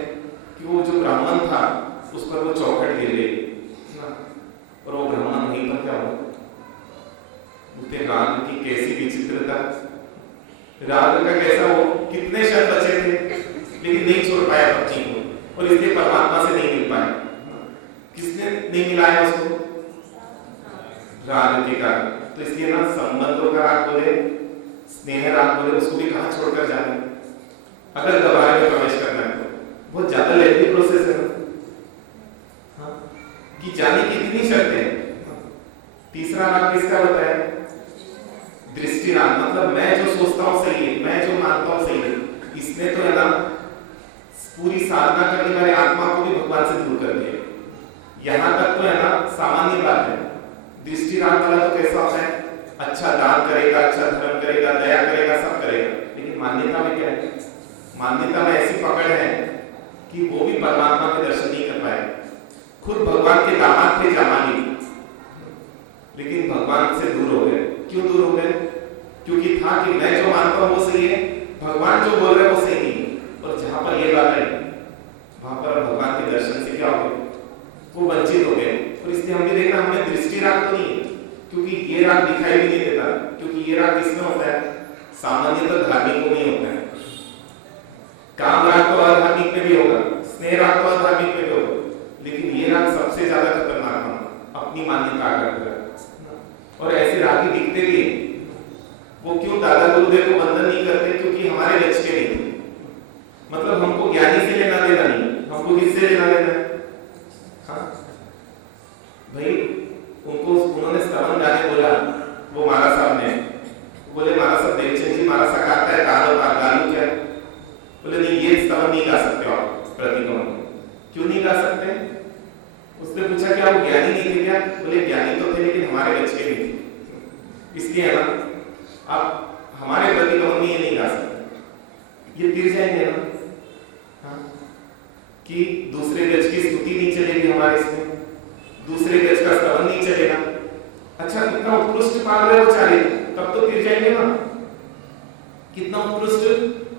कि वो जो ब्राह्मण था उस पर वो चौखट गिर गई, और वो ब्राह्मण वहीं पर क्या हुआ, उसके राग की कैसी विचित्रता, राग का कैसा, वो कितने क्षण बचे थे लेकिन नहीं छोड़ पाया पत्नी को, और इसलिए परमात्मा से नहीं मिल पाए। किसने नहीं मिलाया उसको, राग के कारण। तो इसलिए ना संबंधों का राग बोले, स्नेह राग बोले, उसको भी कहां छोड़कर जाना, अगर दोबारा में प्रवेश करना है तो बहुत ज्यादा लेंथी प्रोसेस है ना, कि जाने की कितनी शर्तें हैं। तीसरा राग किसका बताया, दृष्टि राग, मतलब मैं जो सोचता हूं सही है, मैं जो मानता हूं सही है। इसने तो है ना पूरी साधना करने वाले आत्मा को भी भगवान से दूर कर दिया। यहां तक तो है ना सामान्य बात है, दृष्टि राग वाला तो कैसा होता है, अच्छा दान करेगा, अच्छा धर्म करेगा, दया करेगा, सब करेगा, लेकिन मान्यता में क्या है, मान्यता में ऐसी पकड़ है कि वो भी परमात्मा के दर्शन नहीं कर पाए। खुद भगवान के दामाद थे जामानी, लेकिन भगवान से दूर हो गए। क्यों दूर हो गए, क्योंकि था कि मैं जो मानता हूं वो सही है, भगवान जो बोल रहे हैं वो सही नहीं। और जहां पर ये बात है, वहां पर भगवान के दर्शन से क्या हो गए, वो वंचित हो गए। और इसलिए हमने देखा, हमें दृष्टि राग तो नहीं, क्योंकि ये राग दिखाई भी नहीं देता, क्योंकि ये राग किसमें होता है, सामान्यतः धार्मिक को नहीं होता है। काम राग तो अधार्मिक में भी होगा, स्नेह राग तो अधार्मिक में भी होगा, लेकिन ये राग सबसे ज्यादा खतरनाक है, अपनी मान्यता आकर। और ऐसे रागी दिखते भी हैं। वो क्यों दादा गुरुदेव को वंदन नहीं करते? क्योंकि हमारे लक्ष्य के नहीं। मतलब हमको ज्ञानी से लेना देना नहीं, हमको किससे लेना देना है? हाँ भाई, उन्होंने स्तवन गाने बोला, वो महाराज साहब ने बोले, महाराज साहब देवचंद जी महाराज साहब गाता है गालू क्या? बोले नहीं, ये स्तवन नहीं गा सकते आप प्रतिक्रमण। क्यों नहीं गा सकते? उसने पूछा क्या वो ज्ञानी नहीं थे क्या? बोले ज्ञानी तो थे लेकिन हमारे लक्ष्य के नहीं थे, इसलिए है ना आप हमारे प्रतिक्रमण में ये नहीं गा सकते। ये तिर जाएंगे ना, हाँ? कि दूसरे गज की स्तुति नहीं चलेगी हमारे इसमें, दूसरे गज का स्तवन नहीं चलेगा। अच्छा, कितना उत्कृष्ट पाल रहे हो चारे, तब तो तिर जाएंगे ना। कितना उत्कृष्ट,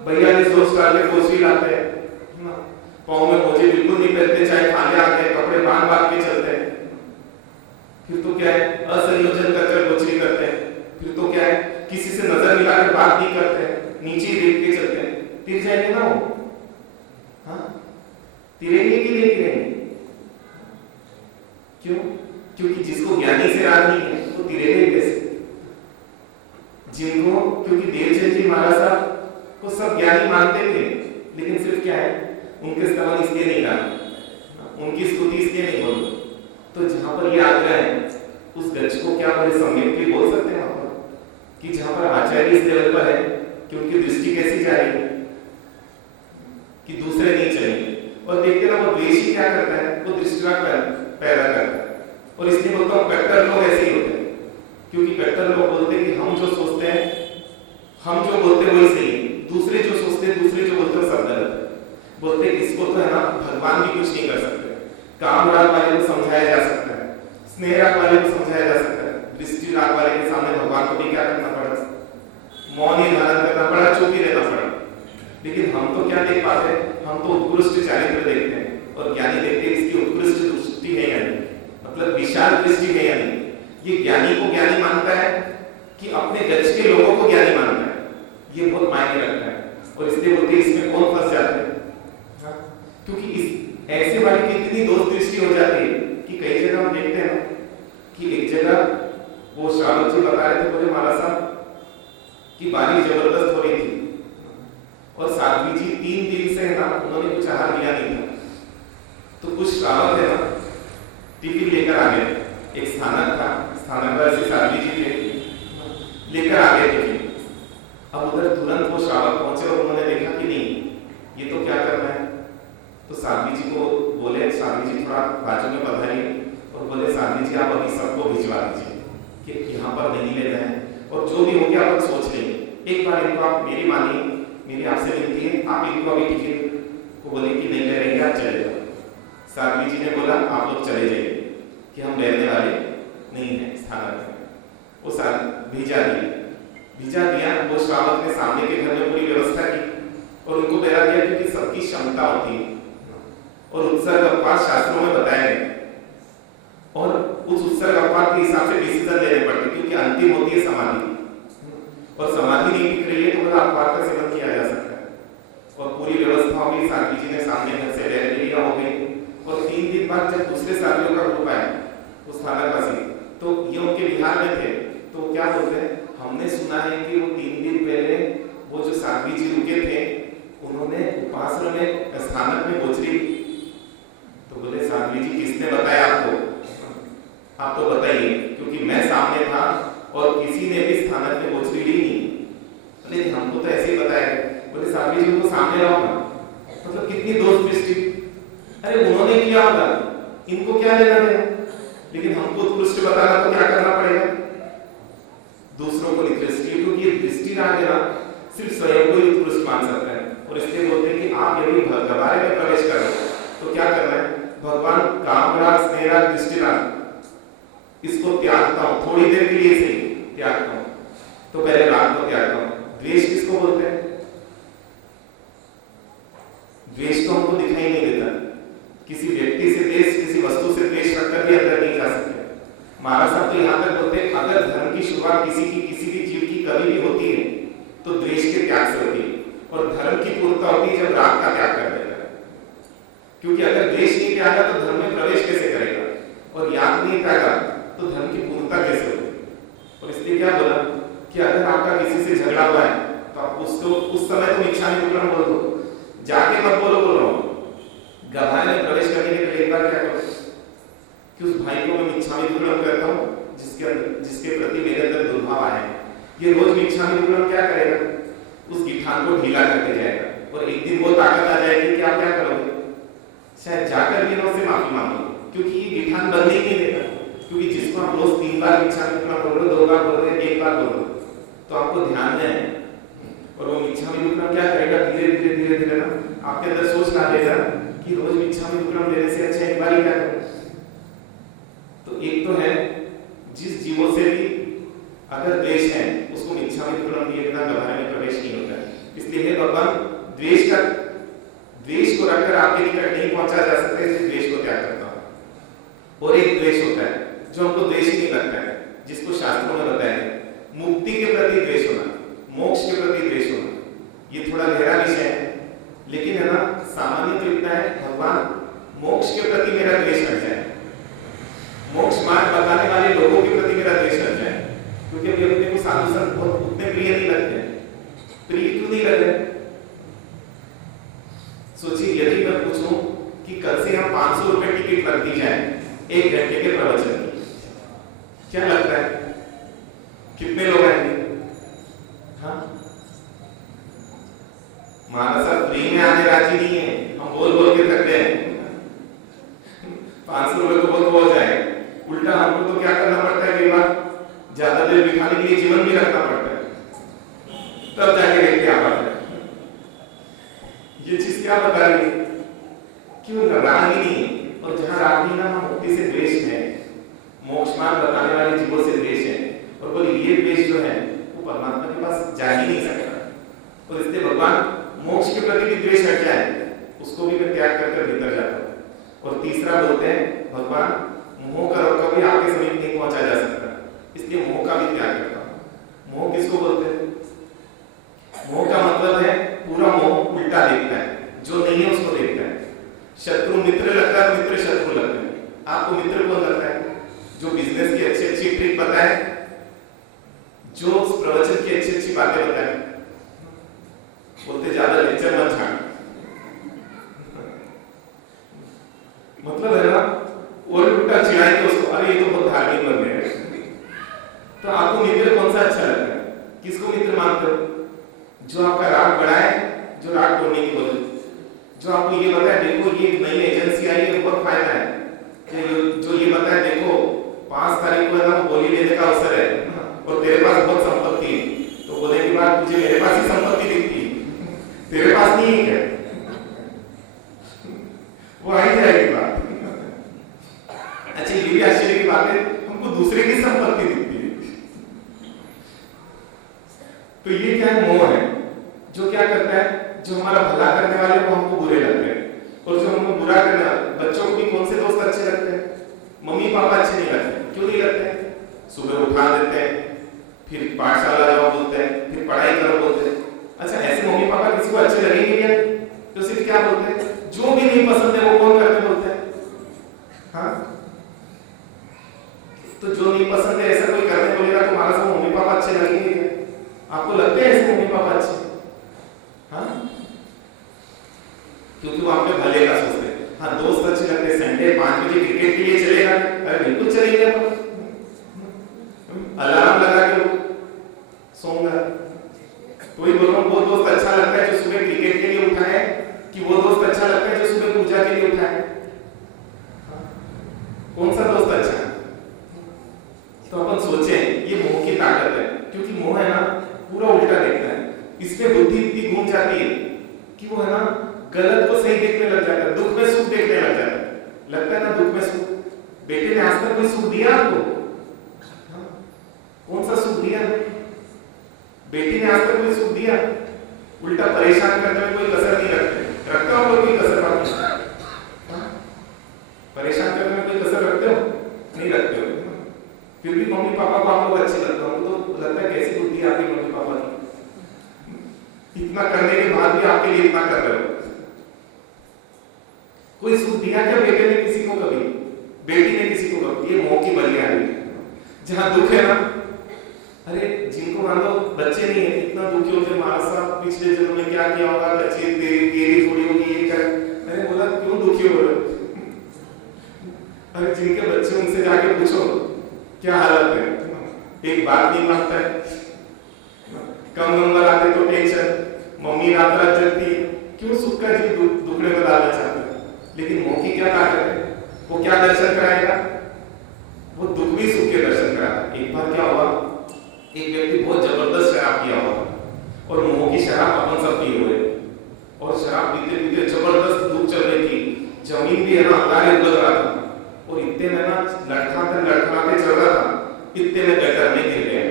भैया ने सोच डाले कोसी लाते हैं, पाँव में मोजे बिल्कुल नहीं पहनते, चाहे खाने आते हैं, कपड़े बांध के चलते हैं। फिर तो क्या है, असंयोजन कर गोचरी करते हैं। फिर तो क्या है, किसी से नजर मिलाकर बात नहीं करते हैं, नीचे ही देख के चलते हैं। तिर जाएंगे ना वो, हाँ? तिरेंगे कि नहीं तिरेंगे? क्यों? क्योंकि जिसको ज्ञानी से राग नहीं है वो तिरेंगे कैसे? जिनको, क्योंकि देवचंद जी महाराज साहब को सब ज्ञानी मानते थे, लेकिन सिर्फ क्या है, उनके स्तवन इसलिए नहीं गाना, उनकी स्तुति इसलिए नहीं बोलो। तो जहां पर ये आग्रह है, उस गज को क्या बड़े संयम के बोल सकते हैं वहां पर, कि जहां पर आचार्य इस लेवल पर है कि उनकी दृष्टि कैसी जा रही है कि दूसरे नहीं चलेंगे। और देखते ना, वो द्वेषी क्या करता है, वो दृष्टिराग पैदा करता है। और इसलिए बोलता हूँ कट्टर लोग ऐसे ही होते हैं, क्योंकि कट्टर लोग बोलते हैं कि हम जो सोचते हैं, हम जो बोलते हैं वही सही है, दूसरे जो सोचते हैं, दूसरे जो बोलते हैं सब गलत है। बोलते हैं इसको तो है ना भगवान भी कुछ नहीं कर सकते, काम राग वाले को समझाया जा सकता है, स्नेह राग वाले को समझाया जा सकता है, दृष्टि राग वाले के सामने भगवान को भी क्या करना पड़ा, मौन ही धारण करना पड़ा, चुप ही रहना पड़ा। लेकिन हम तो क्या देख पाते हैं, हम तो उत्कृष्ट चारित्र देखते हैं, और ज्ञानी देखते हैं इसकी उत्कृष्ट दृष्टि है या नहीं, मतलब विशाल दृष्टि है या नहीं। ये ज्ञानी को ज्ञानी मानता है कि अपने गज के लोगों को ज्ञानी मानता है, ये बहुत मायने रखता है। और इसलिए बोलते हैं इसमें कौन फंस जाते हैं, क्योंकि इस ऐसे वाली की इतनी दोष दृष्टि हो जाती है कि कई जगह हम देखते हैं कि एक जगह वो श्रावक जी बता रहे थे, बोले महाराज साहब की बारिश जबरदस्त हो रही थी, और साध्वी जी 3 दिन से ना उन्होंने कुछ आहार लिया नहीं था। तो कुछ श्रावक है ना टिफिन लेकर आ गए, एक स्थानक था, स्थानक पर से साध्वी जी थे, लेकर आ गए टिफिन। अब उधर तुरंत वो श्रावक पहुंचे और उन्होंने देखा कि नहीं ये तो क्या करना है। तो साध्वी जी को बोले, साध्वी जी थोड़ा बाजू में पधारी और बोले साध्वी जी आप अभी सबको भिजवा दीजिए कि यहाँ पर नहीं लेना है, और जो भी हो गया आप सोच लेंगे। एक बार इनको आप मेरी मानिए, मेरी आपसे विनती है, आप इनको अभी टिफिन को बोले कि नहीं ले रहेंगे, आप चले जाओ। साध्वी जी ने बोला आप लोग चले जाइए कि हम रहने वाले नहीं है स्थानक में। वो भिजा दिया। वो श्रावक ने सामने के घर में पूरी व्यवस्था की और उनको बता दिया, क्योंकि सबकी क्षमता होती है और उत्सर्ग अपवाद शास्त्रों में बताया गया, और उस उत्सर्ग अपवाद के हिसाब से डिसीजन लेने पड़ते, क्योंकि अंतिम होती है समाधि, और समाधि नहीं टिक रही है तो मतलब अपवाद का सेवन किया जा सकता है। और पूरी व्यवस्था हो गई, साध्वी जी ने सामने घर से रह लिया हो गई। और 3 दिन बाद जब दूसरे साथियों का ग्रुप आया उस स्थानकवासी, तो ये उनके बिहार में थे, तो क्या बोलते हैं, हमने सुना है कि वो 3 दिन पहले वो जो साध्वी जी रुके थे उन्होंने उपासना में स्थानक में गोचरी। तो बोले साध्वी जी किसने बताया आपको, आप तो बताइए, क्योंकि मैं सामने था और किसी ने भी स्थानक में गोचरी ली नहीं। बोले हमको तो ऐसे ही बताया। बोले साध्वी जी उनको सामने लाओ ना, मतलब कितनी दोष दृष्टि। अरे उन्होंने किया होगा, इनको क्या लेना देना, लेकिन हमको उत्कृष्ट बताना तो क्या करना पड़ेगा, दूसरों को निकृष्ट, क्योंकि ये दृष्टि राग है ना, सिर्फ स्वयं को ही उत्कृष्ट मान सकता है। और इसलिए बोलते हैं कि आप यदि गबारे में प्रवेश कर रहे हो तो क्या करना है, भगवान काम राग, स्नेह राग, दृष्टि राग इसको त्यागता हूं, थोड़ी देर के लिए सही त्यागता हूं, तो पहले राग को त्यागता हूं। द्वेष किसको बोलते हैं, द्वेष तो हमको दिखाई नहीं देता, किसी व्यक्ति से द्वेष, किसी वस्तु से द्वेष रखकर भी अंदर नहीं जा सकते। महाराज साहब तो यहाँ तक बोलते हैं, अगर धर्म की शुरुआत किसी भी जीव की कभी भी होती है तो द्वेष के त्याग से होती है, और धर्म की पूर्णता होती है जब राग का त्याग कर देगा। क्योंकि अगर द्वेष नहीं त्यागा तो धर्म में प्रवेश कैसे करेगा, और याद नहीं त्यागा तो धर्म की पूर्णता कैसे होगी। झगड़ा हुआ है तो आप उसको उस समय तुम इच्छामी दुक्कड़म बोल दो, जाके मत बोलो बोल रहा हूँ। गभारे में प्रवेश करने के पहले एक बार क्या करो कि उस भाई को मैं इच्छामी दुक्कड़म करता हूँ जिसके प्रति मेरे अंदर दुर्भाव आए। ये रोज इच्छामी दुक्कड़म क्या करेगा, उस गिठान को ढीला करके जाएगा और एक दिन वो ताकत आ जाएगी कि आप क्या करोगे, शायद जाकर भी उससे माफी मांगोगे, क्योंकि ये गिठान बंद ही नहीं देगा। क्योंकि जिसको आप रोज 3 बार इच्छामी दुक्कड़म बोल रहे हो, 2 बार बोल रहे हो, 1 बार बोल रहे हो, तो आपको ध्यान दें और वो इच्छामी दुक्कड़म क्या करेगा, धीरे धीरे ना आपके अंदर सोच ला देगा कि रोज इच्छामी दुक्कड़म लेने से अच्छा एक बार ही क्या करो। तो एक तो है जिस जीवों से भी अगर द्वेष है उसको इच्छामी दुक्कड़म दिए बिना गभारे में प्रवेश नहीं होता है। इसलिए हे भगवान, द्वेष को रखकर आपके निकट नहीं पहुंचा जा सकता, इसलिए द्वेष को त्याग करता हूं। और एक द्वेष होता है जो हमको द्वेष ही नहीं लगता है, जिसको शास्त्रों में बताया है, मुक्ति के प्रति द्वेष होना, मोक्ष के प्रति द्वेष होना। ये थोड़ा गहरा विषय है, लेकिन है ना, सामान्य तो इतना है, भगवान मोक्ष के प्रति मेरा द्वेष हट जाए, मोक्ष मार्ग बताने वाले लोगों के प्रति मेरा द्वेष हट जाए। क्योंकि अभी अपने को साधु संत उतने प्रिय नहीं लगते। प्रिय क्यों नहीं लग रहे? सोचिए, यदि मैं पूछूं कि कल से हम 500 रुपए टिकट रख दी जाए 1 घंटे के प्रवचन की, क्या लगता है कितने लोग आएंगे? हाँ, महाराज साहब फ्री में आने राजी नहीं है, हम बोल बोल के थक गए। 500 रुपए तो बहुत हो जाए, उल्टा हमको तो क्या करना पड़ता है, कई बार ज्यादा देर बिठाने के लिए जीवन भी रखना पड़ता है, तब जाके देखते आ पाते हैं। ये चीज क्या बता रही है? क्यों रागिनी, और जहां रागिनी ना मुक्ति से द्वेष है, मोक्ष मार्ग बताने वाले जीवों से द्वेष है, और बोले ये द्वेष जो है वो परमात्मा के पास जा ही नहीं सकता। और इसलिए भगवान मोक्ष के प्रति भी द्वेष हट जाए, उसको भी मैं त्याग कर भीतर जाता हूँ। और तीसरा बोलते हैं भगवान, मोह का रोग कभी आपके समीप नहीं पहुंचा जा सकता, इसलिए मोह का भी त्याग करता हूँ। मोह किसको बोलते हैं? मोह का मतलब है पूरा मोह उल्टा देखता है, जो नहीं है उसको देखता है। शत्रु मित्र लगता है, मित्र शत्रु लगता है। आपको मित्र कौन लगता है? जो बिजनेस की अच्छी अच्छी ट्रिक बताए, जो प्रवचन की अच्छी अच्छी बातें बताए। बोलते ज्यादा लेक्चर मत छाड़, मतलब है ना, और उल्टा चिढ़ाएंगे उसको, अरे ये तो बहुत धार्मिक बन गए। तो आपको मित्र कौन सा अच्छा लगता है? किसको मित्र मानते हो? जो आपका राग बढ़ाए, जो राग तोड़ने की बोले, जो आपको ये बताए देखो ये नई एजेंसी आई है, बहुत फायदा है, जो ये बताए देखो 5 तारीख को है ना बोली लेने का अवसर है और तेरे पास बहुत संपत्ति है, तो बोले की बात तुझे मेरे पास ही संपत्ति दिखती है, तेरे पास नहीं है क्या? वो आई जाएगी बात। अच्छा, ये भी आश्चर्य की बात है, हमको दूसरे की संपत्ति दिखती है। तो ये क्या है? मोह है, जो क्या करता है, जो हमारा भला करने वाले वो हमको बुरे लगते हैं, और जो हमको बुरा करना, बच्चों को भी कौन से दोस्त अच्छे लगते हैं? मम्मी पापा अच्छे नहीं लगते। क्यों नहीं लगते? सुबह उठा देते हैं, फिर पाठशाला जाओ बोलते हैं, फिर पढ़ाई करो बोलते हैं। अच्छा, ऐसे मम्मी पापा किसी को अच्छे लगेंगे क्या? तो सिर्फ क्या बोलते हैं, जो भी नहीं पसंद है वो कौन करते बोलते हैं? हाँ, तो जो नहीं पसंद है ऐसा कोई करने बोलेगा तो हमारा सब मम्मी पापा अच्छे लगेंगे? आपको लगते हैं ऐसे मम्मी पापा अच्छे? हाँ, क्योंकि वो आपके भले का सोचते हैं। हाँ, दोस्त अच्छे लगते हैं, संडे 5 बजे क्रिकेट के लिए चलेगा, अरे बिल्कुल चलेगा, अलार्म लगा के सोऊंगा। तो वही बोल रहा हूं, वो दोस्त अच्छा लगता है जो सुबह क्रिकेट के लिए उठाए, कि वो दोस्त अच्छा लगता है जो सुबह पूजा के लिए उठाए? कौन सा दोस्त अच्छा है? तो अपन सोचें, ये मोह की ताकत है, क्योंकि मोह है ना पूरा उल्टा देखता है। इसमें बुद्धि इतनी घूम जाती है कि वो है ना गलत को सही देखने लग जाता है, दुख में सुख देखने लग जाता है। लगता है ना दुख में सुख, बेटे ने आज तक कोई सुख दिया आपको? कौन सा सुख दिया? बेटी ने आज तक कोई सुख दिया? उल्टा परेशान करने में कोई कसर नहीं रखता हो, कोई कसर बाकी? परेशान करने में कोई कसर रखते हो? नहीं रखते हो। फिर भी मम्मी पापा को आप लोग अच्छे लगते हो, तो लगता है कैसी बुद्धि आपकी मम्मी पापा की, इतना करने के बाद भी आपके लिए इतना कर रहे हो। कोई सुख दिया क्या बेटे ने किसी को कभी? बेटी ने किसी को कभी? ये मोह की बलियां है। जहां दुख है ना, अरे जिनको मान लो बच्चे नहीं है, इतना दुखी होते महाराज साहब पिछले जन्म में क्या किया होगा, बच्चे तेरी थोड़ी होगी ये कर। मैंने बोला क्यों दुखी हो रहे हो? अरे जिनके बच्चे उनसे जाके पूछो क्या हालत है, एक बात नहीं मानता है, कम नंबर आते तो टेंशन, मम्मी रात रात जगती है, क्यों सुख का जी दुखड़े में डालना चाहते हैं। लेकिन मोह की क्या ताकत है, वो क्या दर्शन कराएगा, वो दुख भी सुख के दर्शन कराएगा। एक बार क्या हुआ, एक व्यक्ति बहुत जबरदस्त शराब पिया हुआ और मोह की शराब अपन सब पिए हुए, और शराब पीते पीते जबरदस्त धूप चल रही थी, जमीन भी है ना अंगारे उगल रहा था, और इतने में ना लड़खड़ाते चल रहा था, इतने में गटर में गिर गए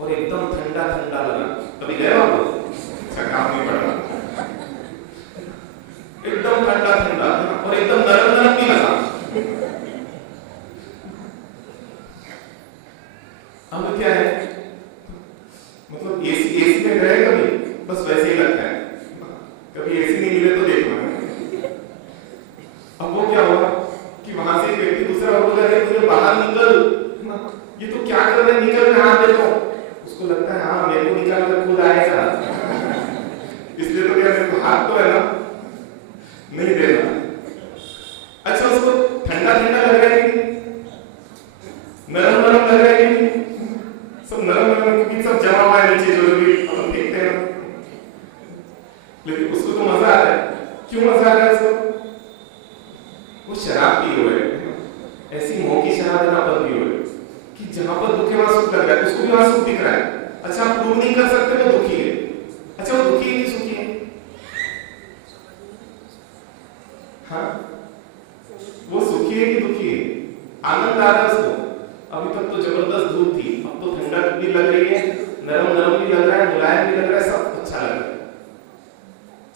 और एकदम ठंडा ठंडा लगा। कभी गए आपको? काम नहीं पड़ा, एकदम ठंडा ठंडा और एकदम नरम नरम भी लगा। अब क्या है, मतलब एसी में गए कभी, बस वैसे ही लगता है, कभी एसी नहीं मिले तो देखना। अब वो क्या हुआ कि वहां से एक व्यक्ति दूसरा बोला है मुझे बाहर निकल, ये तो क्या कर रहे हैं, निकल रहा है देखो। उसको लगता है हाँ मेरे को निकाल कर खुद आएगा, इसलिए तो क्या मेरे को हाथ तो है ना नहीं देना। अच्छा उसको ठंडा ठंडा लग रहा है कि नरम नरम लग रहा है कि सब नरम नरम, क्योंकि सब जमा हुआ है नीचे जो भी हम देखते हैं, लेकिन उसको तो मजा आ रहा है। क्यों मजा आ रहा है उसको? वो शराब पी हुए, ऐसी मोह की शराब ना पी हुए कि जहां पर दुख है वहां सुख लग रहा है, उसको भी वहां सुख दिख रहा है। अच्छा आप प्रूव नहीं कर सकते वो दुखी है, अच्छा वो दुखी है कि सुखी है? हाँ वो सुखी है कि दुखी है? आनंद आ रहा है उसको, अभी तक तो जबरदस्त धूप थी, अब तो ठंडा भी लग रही है, नरम नरम भी लग रहा है, मुलायम भी लग रहा है, सब अच्छा लग रहा है।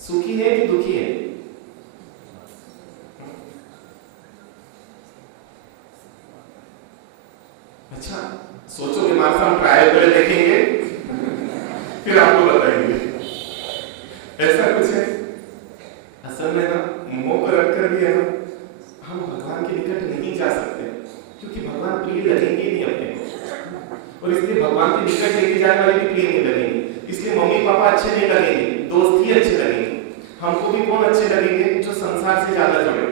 सुखी है कि दुखी है? अच्छा सोचो हमारे साथ ट्रायल पहले देखेंगे फिर आपको बताएंगे, ऐसा कुछ है। असल में ना मोह को रखकर भी है ना हम भगवान के निकट नहीं जा सकते, क्योंकि भगवान प्रिय लगेंगे नहीं अपने को, और इसलिए भगवान के निकट लेके जाने वाले भी प्रिय नहीं लगेंगे, इसलिए मम्मी पापा अच्छे नहीं लगेंगे, दोस्त ही अच्छे लगेंगे। हमको भी कौन अच्छे लगेंगे? जो संसार से ज्यादा जुड़े,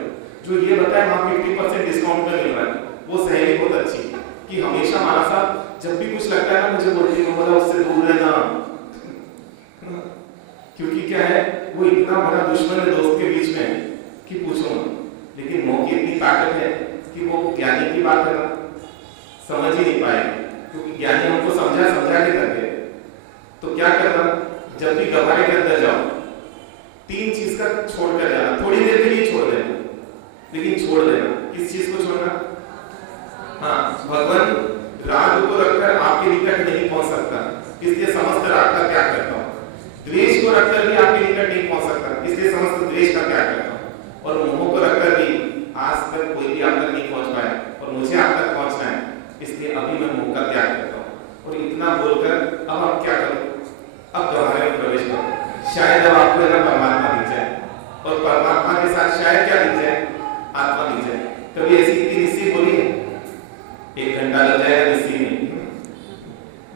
जो ये बताए वहां 50% डिस्काउंट में मिल रहा है, वो सहेली बहुत अच्छी कि हमेशा हमारा साथ जब भी कुछ लगता है ना मुझे बोलती है बोला उससे दूर रहना, क्योंकि क्या है वो इतना बड़ा दुश्मन है दोस्त के बीच में कि पूछो मत। लेकिन मोह की इतनी ताकत है कि वो ज्ञानी की बात है ना समझ ही नहीं पाए, क्योंकि ज्ञानी हमको समझा के करते। तो क्या करना, जब भी गवारे के अंदर जाओ 3 चीज का छोड़ कर जाना, थोड़ी देर के लिए छोड़ देना, लेकिन छोड़ देना। किस चीज को छोड़ना? हाँ भगवान राग को रखकर आपके निकट नहीं पहुंच सकता, इसलिए समस्त राग का त्याग करता हूँ। द्वेष को रखकर भी आपके निकट नहीं पहुंच सकता, इसलिए समस्त द्वेष का त्याग करता हूँ। और मोह को रखकर भी आज तक कोई भी आप तक नहीं पहुंच पाया, और मुझे आप तक पहुंचना है, इसलिए अभी मैं मोह का त्याग करता हूँ। और इतना बोलकर अब आप क्या करो, अब गहरे में प्रवेश करो, शायद अब आपको ना परमात्मा दिख जाए, और परमात्मा के साथ शायद क्या दिख जाए, आत्मा दिख जाए। कभी ऐसी इतनी निश्चित बोली है 1 घंटा लग जाएगा निश्चित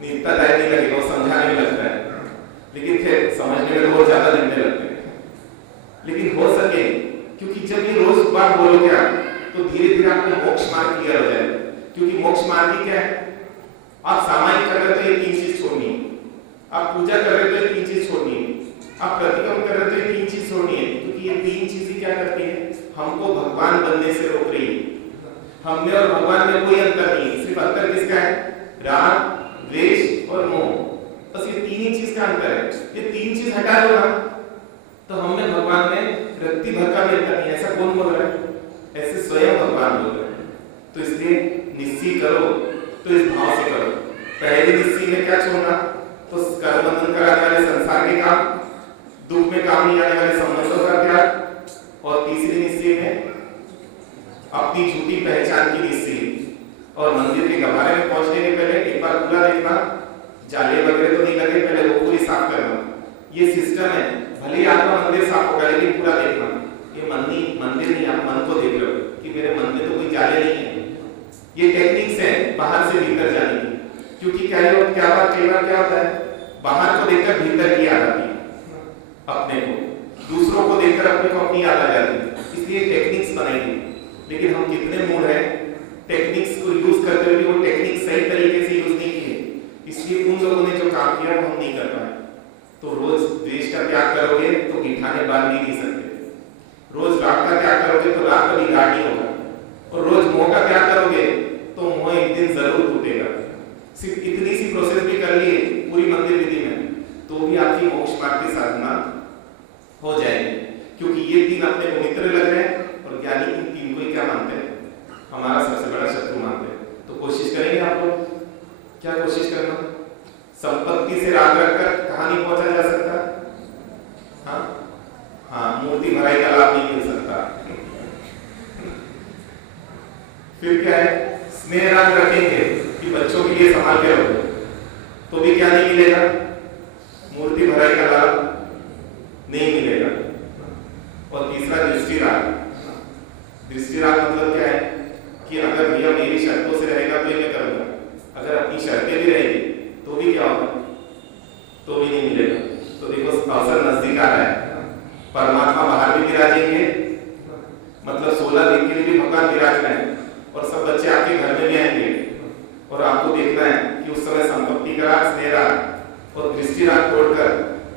नहीं, इतना टाइम नहीं लगेगा, वो समझाने में लगता है, लेकिन फिर समझने में बहुत ज्यादा घंटे लगते हैं। लेकिन हो सके, क्योंकि जब ये रोज बार बोलोगे आप तो धीरे धीरे आपको मोक्ष मार्ग क्लियर हो जाएगा। क्योंकि मोक्ष मार्ग ही क्या है, आप सामायिक कर रहे तो ये 3 चीज छोड़नी है, आप पूजा कर रहे तो ये 3 चीज छोड़नी है, आप प्रतिक्रम कर रहे तो ये 3 चीज छोड़नी है, क्योंकि ये 3 चीजें क्या करती है, हमको भगवान बनने से रोक रही है। हमने और भगवान में कोई अंतर नहीं है, सिर्फ अंतर किसका है, राग द्वेष और मोह, बस ये 3 ही चीज का अंतर है। ये 3 चीज हटा दो ना तो हमें भगवान में रत्ती भर का भी अंतर नहीं। ऐसा कौन बोल रहा है? ऐसे स्वयं भगवान बोल रहे हैं। तो इसलिए निश्चय करो तो इस भाव से करो। पहले निश्चय में क्या छोड़ना, तो कर्म बंधन कराने वाले संसार के काम, दुख में काम नहीं आने वाले संबंधों का त्याग, और तीसरी निश्चय में अपनी झूठी पहचान की निश्चय। और मंदिर के गहवारे में पहुंचने के पहले एक बार पूरा देखना, जाले वगैरह तो नहीं लगे, पहले वो पूरी साफ करना। ये सिस्टम है, भले आपका मंदिर साफ होगा लेकिन पूरा देखना। ये मंदिर नहीं, आप मन को देख रहे हो कि मेरे मन में तो कोई जाले नहीं है। ये टेक्निक्स है बाहर से भीतर जाने की। क्योंकि कई बार क्या होता है, बाहर को देखकर भीतर की याद आती है अपने को, दूसरों को देखकर अपने को अपनी याद आ जाती है, इसलिए टेक्निक्स बनाई। लेकिन हम कितने मूड है टेक्निक्स को यूज करते हुए वो टेक्निक सही तरीके से यूज नहीं किए, इसलिए उन लोगों ने जो काम किया वो हम नहीं कर पाए। तो रोज देश का त्याग करोगे तो गिठाने बाल भी नहीं सकते, रोज रात का त्याग करोगे तो रात कभी गाढ़ नहीं होगा, और रोज मोह का त्याग करोगे तो मोह एक दिन जरूर टूटेगा। सिर्फ इतनी सी प्रोसेस भी कर लिए पूरी मंदिर विधि में तो भी आपकी मोक्ष मार्ग की साधना हो जाएगी, क्योंकि ये तीन अपने को मित्र लग रहे हैं और ज्ञानी इन तीन को ही क्या मानते हैं, हमारा सबसे बड़ा शत्रु मानते हैं। तो कोशिश करेंगे आप लोग, क्या कोशिश करना, संपत्ति से राग रखकर कहां नहीं पहुंचा जा सकता, हाँ मूर्ति भराई का लाभ नहीं मिल सकता। फिर क्या है, स्नेह राग रखेंगे कि बच्चों के लिए संभाल के रखो तो भी क्या नहीं मिलेगा, मूर्ति भराई का लाभ नहीं मिलेगा। और तीसरा दृष्टि राग। दृष्टि राग मतलब क्या है कि अगर भैया मेरी शर्तों से रहेगा तो ये मैं करूंगा, अगर अपनी शर्तें भी रहेगी तो भी क्या होगा, तो भी नहीं मिलेगा। तो देखो अवसर नजदीक आ रहा है, परमात्मा बाहर भी विराजेंगे, मतलब 16 दिन के लिए भी भगवान विराज रहे हैं, और सब बच्चे आपके घर में भी आएंगे, और आपको देखना है कि उस समय संपत्ति का राग, स्नेह राग और दृष्टि राग तोड़कर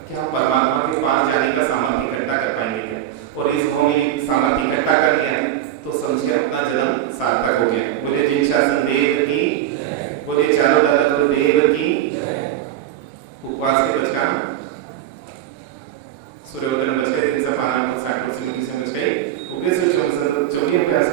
क्या परमात्मा के पास जाने का सामर्थ्य इकट्ठा कर पाएंगे क्या? और इस भाव में सामर्थ्य इकट्ठा कर लिया तो समझिए अपना जन्म सार्थक हो गया। बोले जिन शासन देव की, बोले चारों दादा गुरुदेव की। उपवास के बचका सूर्योदय बच गए, 3 से 5 60% की समझ गई। उपदेश 24 अभ्यास